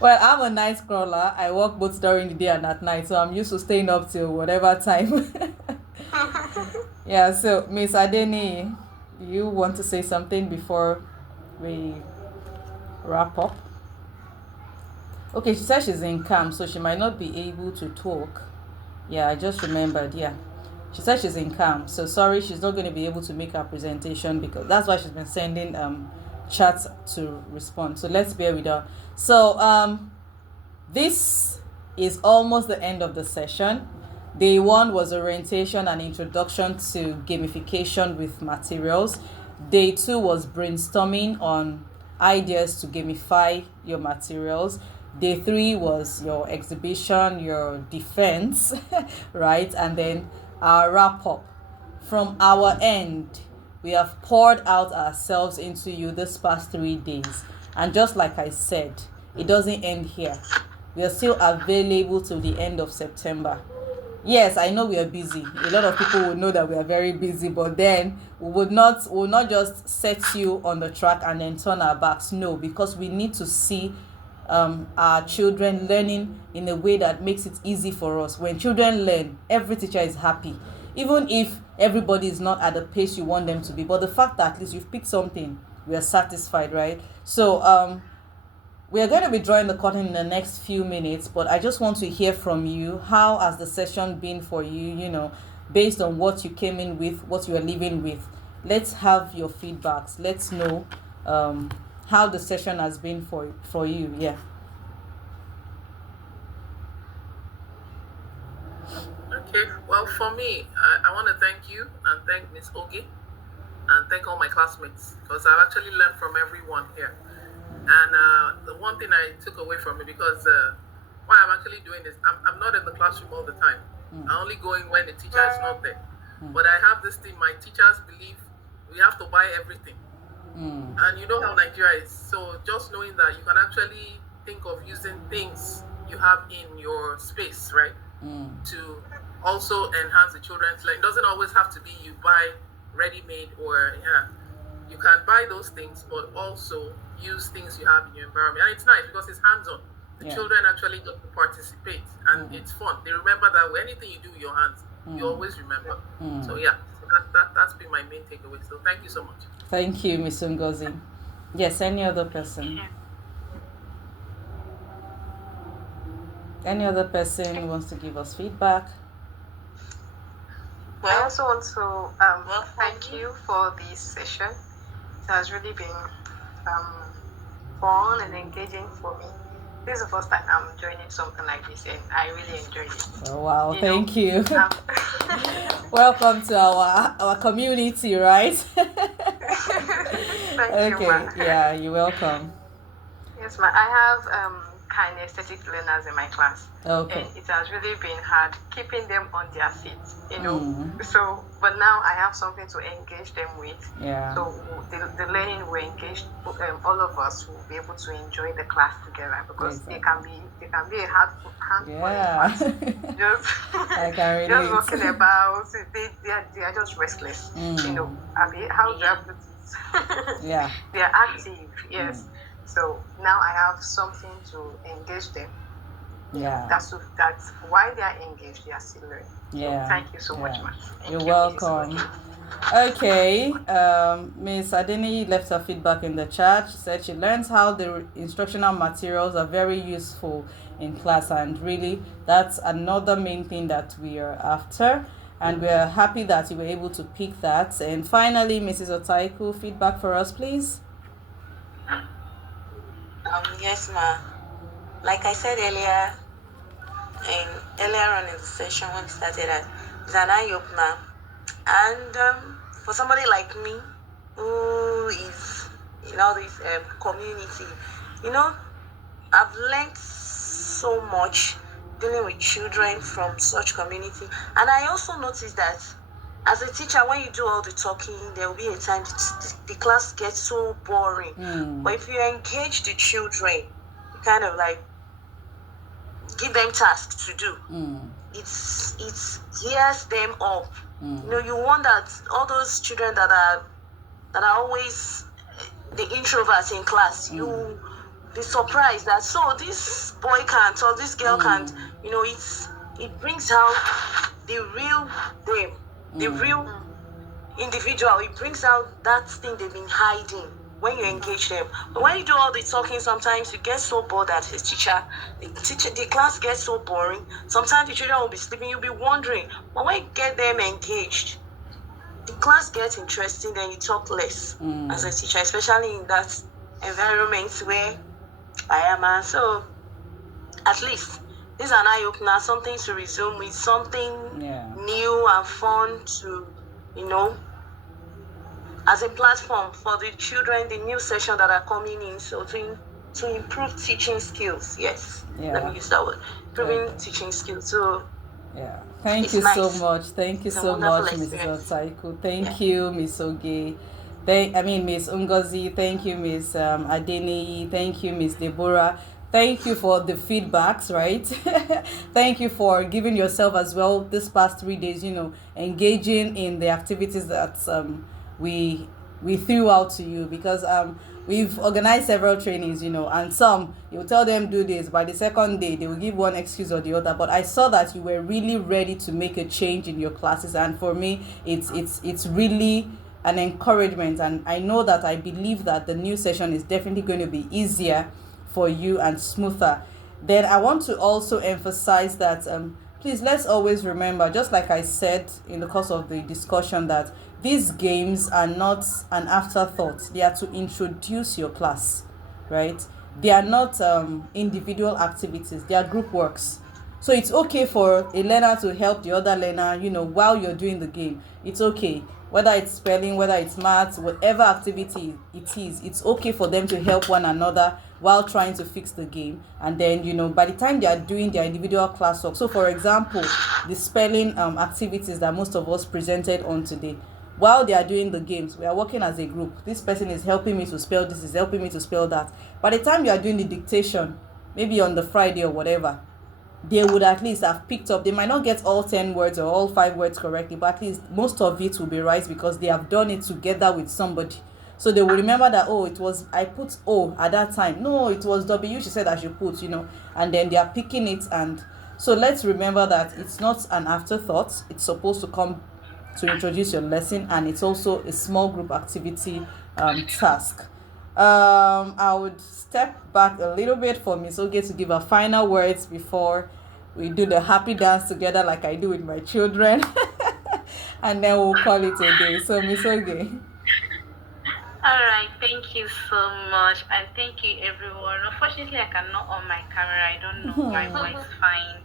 Well, I'm a night crawler. I work both during the day and at night, so I'm used to staying up till whatever time. Yeah, so Miss Adeni, you want to say something before we wrap up? Okay, she said she's in camp, so she might not be able to talk. Yeah, I just remembered. Yeah, she said she's in camp, so sorry, she's not going to be able to make her presentation because that's why she's been sending chats to respond. So let's bear with her. So this is almost the end of the session. Day one was orientation and introduction to gamification with materials. Day two was brainstorming on ideas to gamify your materials. Day three was your exhibition, your defense, right? And then our wrap up. From our end, we have poured out ourselves into you this past 3 days. And just like I said, it doesn't end here. We are still available till the end of September. Yes, I know we are busy. A lot of people will know that we are very busy, but then we will not just set you on the track and then turn our backs. No, because we need to see our children learning in a way that makes it easy for us. When children learn, every teacher is happy, even if everybody is not at the pace you want them to be. But the fact that at least you've picked something, we are satisfied, right? So we are going to be drawing the curtain in the next few minutes, but I just want to hear from you. How has the session been for you, based on what you came in with, what you are leaving with? Let's have your feedbacks. Let's know how the session has been for you. Yeah. Okay, well, for me, I want to thank you and thank Miss Ogi and thank all my classmates because I've actually learned from everyone here. And the one thing I took away from it, because why I'm actually doing this, I'm not in the classroom all the time. I'm only going when the teacher is not there. But I have this thing, my teachers believe we have to buy everything. And you know how Nigeria is. So just knowing that you can actually think of using things you have in your space, right? To also enhance the children's learning. It doesn't always have to be you buy ready-made or, you can buy those things, but also use things you have in your environment. And it's nice because it's hands-on. The children actually get to participate and it's fun. They remember that with anything you do with your hands, you always remember. So yeah, that's been my main takeaway. So thank you so much. Thank you, Miss Ngozi. Yes, any other person? Any other person who wants to give us feedback? I also want to thank you for this session. It has really been fun and engaging for me. This is the first time I'm joining something like this, and I really enjoyed it. Oh, wow, thank you. Welcome to our community, right? Thank you, ma. Yeah, you're welcome. Yes, ma. I have kinesthetic learners in my class. Okay. And it has really been hard keeping them on their feet, So, but now I have something to engage them with. Yeah. So the learning will engage all of us will be able to enjoy the class together because they can be a handful. Yeah. Just I can relate. just walking about. They are just restless. How do I put it? Yeah. They are active. Yes. So now I have something to engage them. Yeah. That's why they are engaged. They are still learning. Yeah. So thank you so much, man. You're welcome. Okay. Miss Adeni left her feedback in the chat. She said she learns how the instructional materials are very useful in class, and really that's another main thing that we are after. And we are happy that you were able to pick that. And finally, Mrs. Otaiku, feedback for us, please. Yes, ma. Like I said earlier on in the session when we started, it's an eye opener. And for somebody like me, who is in all this community, I've learned so much dealing with children from such community. And I also noticed that as a teacher, when you do all the talking, there will be a time the class gets so boring. But if you engage the children, you kind of like give them tasks to do. It gears them up. You want that all those children that are always the introverts in class, you be surprised that so this boy can't or this girl can't. Mm. It brings out the real them, the real individual. It brings out that thing they've been hiding when you engage them. But when you do all the talking, sometimes you get so bored that the class gets so boring. Sometimes the children will be sleeping, you'll be wondering. But when you get them engaged, the class gets interesting, then you talk less as a teacher, especially in that environment where I am. And so at least this is an eye opener, something to resume with, something new and fun to, as a platform for the children, the new session that are coming in. So to improve teaching skills, yes, let me use that word, improving teaching skills. So yeah, thank it's you so nice. much. Thank you It's a so wonderful much, Mrs. experience. Otaiku. Thank Yeah. you, Miss Oge. Miss Ungozi. Thank you, Miss Adeni. Thank you, Miss Deborah. Thank you for the feedbacks, right? Thank you for giving yourself as well this past 3 days, engaging in the activities that we we threw out to you, because we've organized several trainings, and some you tell them do this, by the second day they will give one excuse or the other. But I saw that you were really ready to make a change in your classes, and for me it's really an encouragement, and I believe that the new session is definitely going to be easier for you and smoother. Then I want to also emphasize that please, let's always remember, just like I said in the course of the discussion, that these games are not an afterthought. They are to introduce your class, right? They are not individual activities, they are group works. So it's okay for a learner to help the other learner, while you're doing the game. It's okay. Whether it's spelling, whether it's maths, whatever activity it is, it's okay for them to help one another while trying to fix the game. And then, by the time they are doing their individual classwork, so for example, the spelling activities that most of us presented on today, while they are doing the games, we are working as a group. This person is helping me to spell this, is helping me to spell that. By the time you are doing the dictation, maybe on the Friday or whatever, they would at least have picked up. They might not get all 10 words or all 5 words correctly, but at least most of it will be right, because they have done it together with somebody. So they will remember that, oh, it was, I put O at that time. No, it was W, she said I should put, and then they are picking it. And so let's remember that it's not an afterthought. It's supposed to come to introduce your lesson, and it's also a small group activity task. I would step back a little bit for Miss Oge to give her final words before we do the happy dance together like I do with my children. And then we'll call it a day. So Miss Oge. All right, thank you so much, and thank you everyone. Unfortunately, I cannot on my camera. I don't know. My voice fine.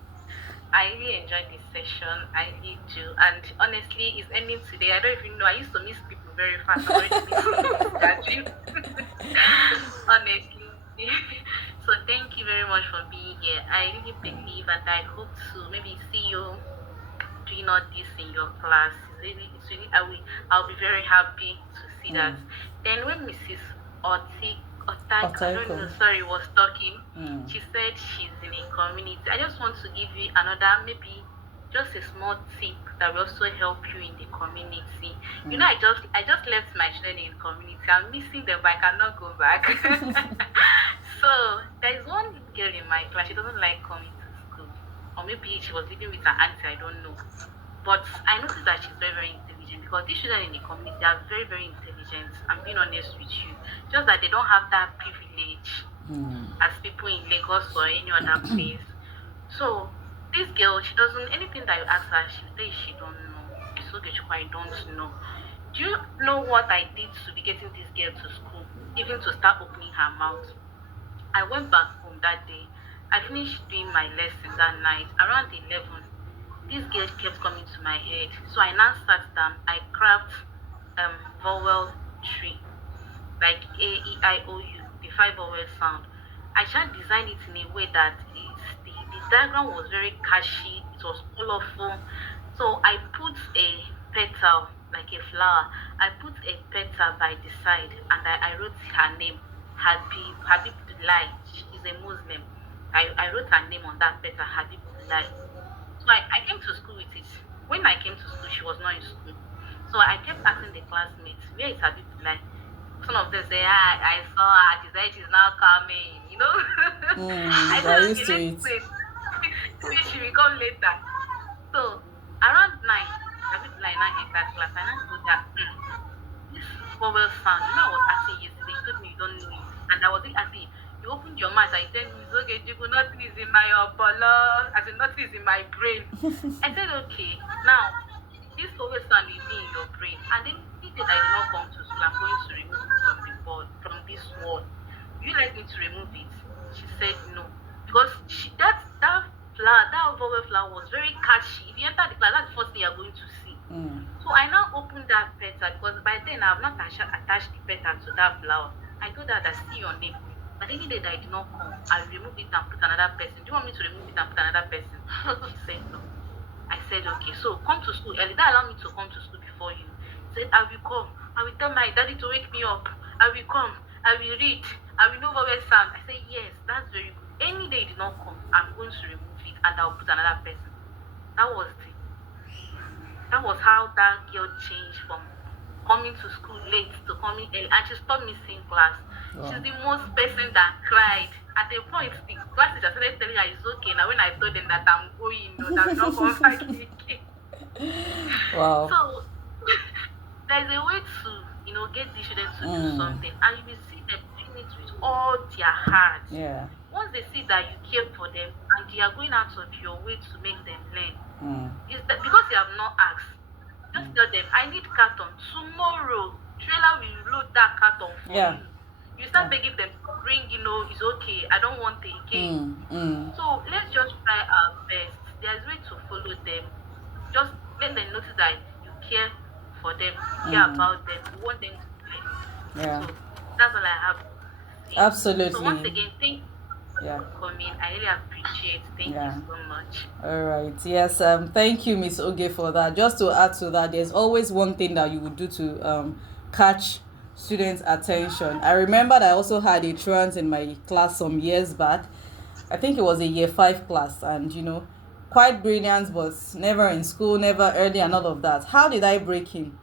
I really enjoyed this session. I really do. And honestly, it's ending today. I don't even know. I used to miss people very fast. I'm already missing honestly. So thank you very much for being here. I really believe, and I hope to maybe see you doing all this in your class. It's really, I'll be very happy to see that. Then when Mrs. Otak, I don't know, sorry, was talking, she said she's in a community. I just want to give you another, maybe just a small tip that will also help you in the community. I just left my children in community. I'm missing them, but I cannot go back. So there is one girl in my class. She doesn't like coming to school, or maybe she was living with her auntie. I don't know. But I noticed that she's very, very intelligent, because these children in the community are very, very intelligent. I'm being honest with you. Just that they don't have that privilege as people in Lagos or any other place. So this girl, she doesn't, anything that you ask her, she will tell you she don't know. It's so good, I don't know. Do you know what I did to be getting this girl to school, even to start opening her mouth? I went back home that day. I finished doing my lesson that night around 11. This girl kept coming to my head. So I now sat down. I craft vowel tree, like A-E-I-O-U, the 5 vowel sound. I tried to design it in a way that the diagram was very catchy, it was colorful. So I put a petal, like a flower. I put a petal by the side, and I wrote her name, Habib Lai. She's a Muslim. I wrote her name on that petal, Habib Lai. So I came to school with it. When I came to school, she was not in school. So I kept asking the classmates, where is Habib Lai? Some of them say, ah, I saw her, she said she's now coming, you know. I They're said, okay, used to let's it. wait. Maybe she will come later. So around 9, I went to like 9 enter class, and I told her, this vowel sound, you know, I was asking yesterday, you told me you don't know it. And I was asking, you opened your mouth, I tell me, it's okay, Jibu, nothing is in my opolo, as in nothing is in my brain. I said, okay, now, this vowel sound will be in your brain. And then the day that I did not come to school, I'm going to remove it from the board, from this wall. Would you like me to remove it? She said no. Because that flower, that vowel flower was very catchy. If you enter the class, that's the first thing you're going to see. So I now opened that petal because by then I have not attached the petal to that flower. I told her that see your name. But any day that I did not come, I'll remove it and put another person. Do you want me to remove it and put another person? She said no. I said okay. So come to school early. That allowed me to come to school before you. She said I will come. I will tell my daddy to wake me up. I will come. I will read. I will know vowel sound. I said yes, that's very good. Any day it did not come, I'm going to remove it and I'll put another person. That was how that girl changed from coming to school late to coming early, and she stopped missing class. Wow. She's the most person that cried. At a point, the class teacher started telling her it's okay. Now when I told them that I'm going, no, that I'm not going to fight again. Wow. So there's a way to, get the students to do something, and you will see them doing it with all their heart. Yeah. Once they see that you care for them and you are going out of your way to make them learn, is that because you have not asked, just tell them, I need carton. Tomorrow, trailer will load that carton for Yeah. you. You start begging them, bring, it's okay, I don't want it again. So let's just try our best. There's way to follow them. Just let them notice that you care for them, you care about them, you want them to learn. Yeah. So that's all I have to say. Absolutely. So once again, thank you Yeah. for coming. I really appreciate. Thank you so much. All right. Yes. Thank you, Miss Oge, for that. Just to add to that, there's always one thing that you would do to catch students' attention. I remember that I also had a truant in my class some years back. I think it was a year 5 class, and quite brilliant, but never in school, never early, and all of that. How did I break him?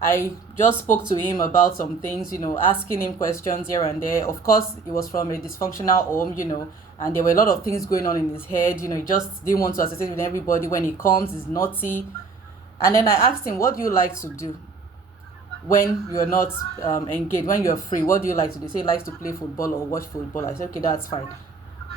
I just spoke to him about some things, asking him questions here and there. Of course, it was from a dysfunctional home, and there were a lot of things going on in his head. He just didn't want to associate with everybody. When he comes, he's naughty. And then I asked him, what do you like to do when you're not engaged, when you're free? What do you like to do? He said he likes to play football or watch football. I said, okay, that's fine.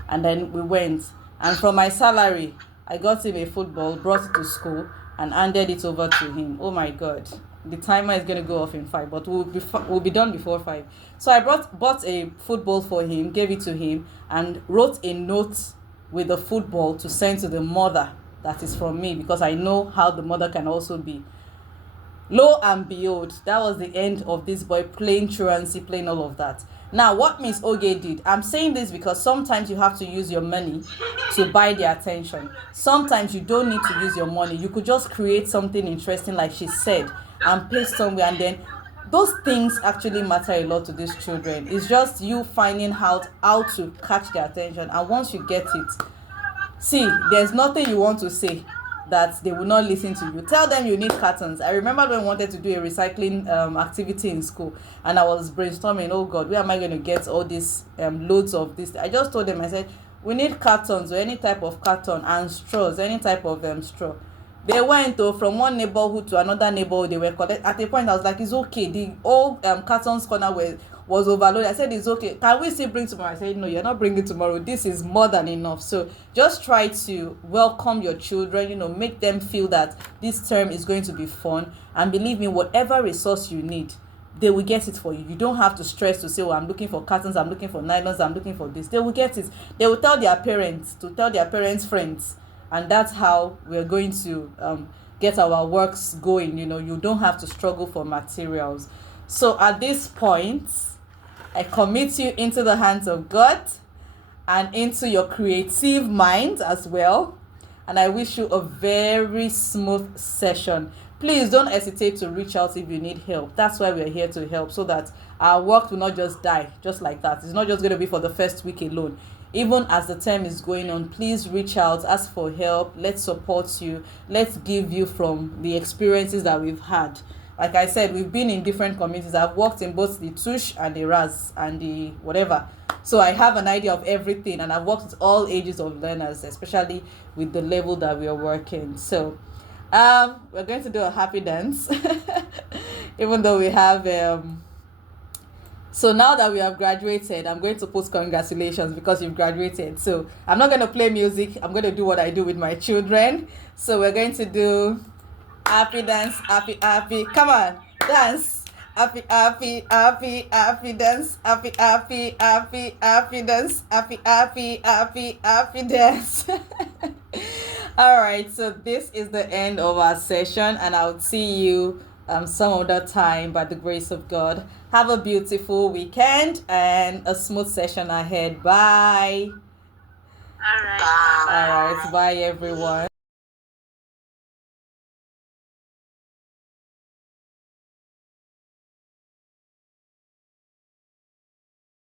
And then we went. And from my salary, I got him a football, brought it to school, and handed it over to him. Oh my God. The timer is going to go off in 5, but we'll be done before 5. So I bought a football for him, gave it to him, and wrote a note with the football to send to the mother that is from me, because I know how the mother can also be. Lo and behold, that was the end of this boy playing truancy, playing all of that. Now, what Miss Oge did, I'm saying this because sometimes you have to use your money to buy their attention. Sometimes you don't need to use your money. You could just create something interesting, like she said, and paste somewhere, and then those things actually matter a lot to these children. It's just you finding out how to catch their attention, and once you get it, see, there's nothing you want to say that they will not listen to you. Tell them you need cartons. I remember when I wanted to do a recycling activity in school, and I was brainstorming, oh God, where am I going to get all these loads of this? I just told them, I said, we need cartons, or any type of carton, and straws, any type of straw. They went from one neighborhood to another neighborhood. They were collected. At a point, I was like, it's okay. The old cartons corner was overloaded. I said, it's okay. Can we still bring tomorrow? I said, no, you're not bringing tomorrow. This is more than enough. So just try to welcome your children, make them feel that this term is going to be fun. And believe me, whatever resource you need, they will get it for you. You don't have to stress to say, oh, I'm looking for cartons, I'm looking for nylons, I'm looking for this. They will get it. They will tell their parents, to tell their parents' friends. And that's how we're going to get our works going. You don't have to struggle for materials. So at this point, I commit you into the hands of God and into your creative mind as well. And I wish you a very smooth session. Please don't hesitate to reach out if you need help. That's why we're here to help, so that our work will not just die just like that. It's not just going to be for the first week alone. Even as the term is going on, please reach out, ask for help. Let's support you. Let's give you from the experiences that we've had. Like I said, we've been in different communities. I've worked in both the tush and the raz and the whatever. So I have an idea of everything, and I've worked with all ages of learners, especially with the level that we are working. So we're going to do a happy dance, even though we have so now that we have graduated, I'm going to post congratulations because you've graduated. So I'm not going to play music. I'm going to do what I do with my children. So we're going to do happy dance, happy, happy. Come on, dance. Happy, happy, happy, happy dance. Happy, happy, happy, happy dance. Happy, happy, happy, happy dance. All right, so this is the end of our session, and I'll see you some other time by the grace of God. Have a beautiful weekend and a smooth session ahead. Bye. All right. Bye. All right, bye everyone.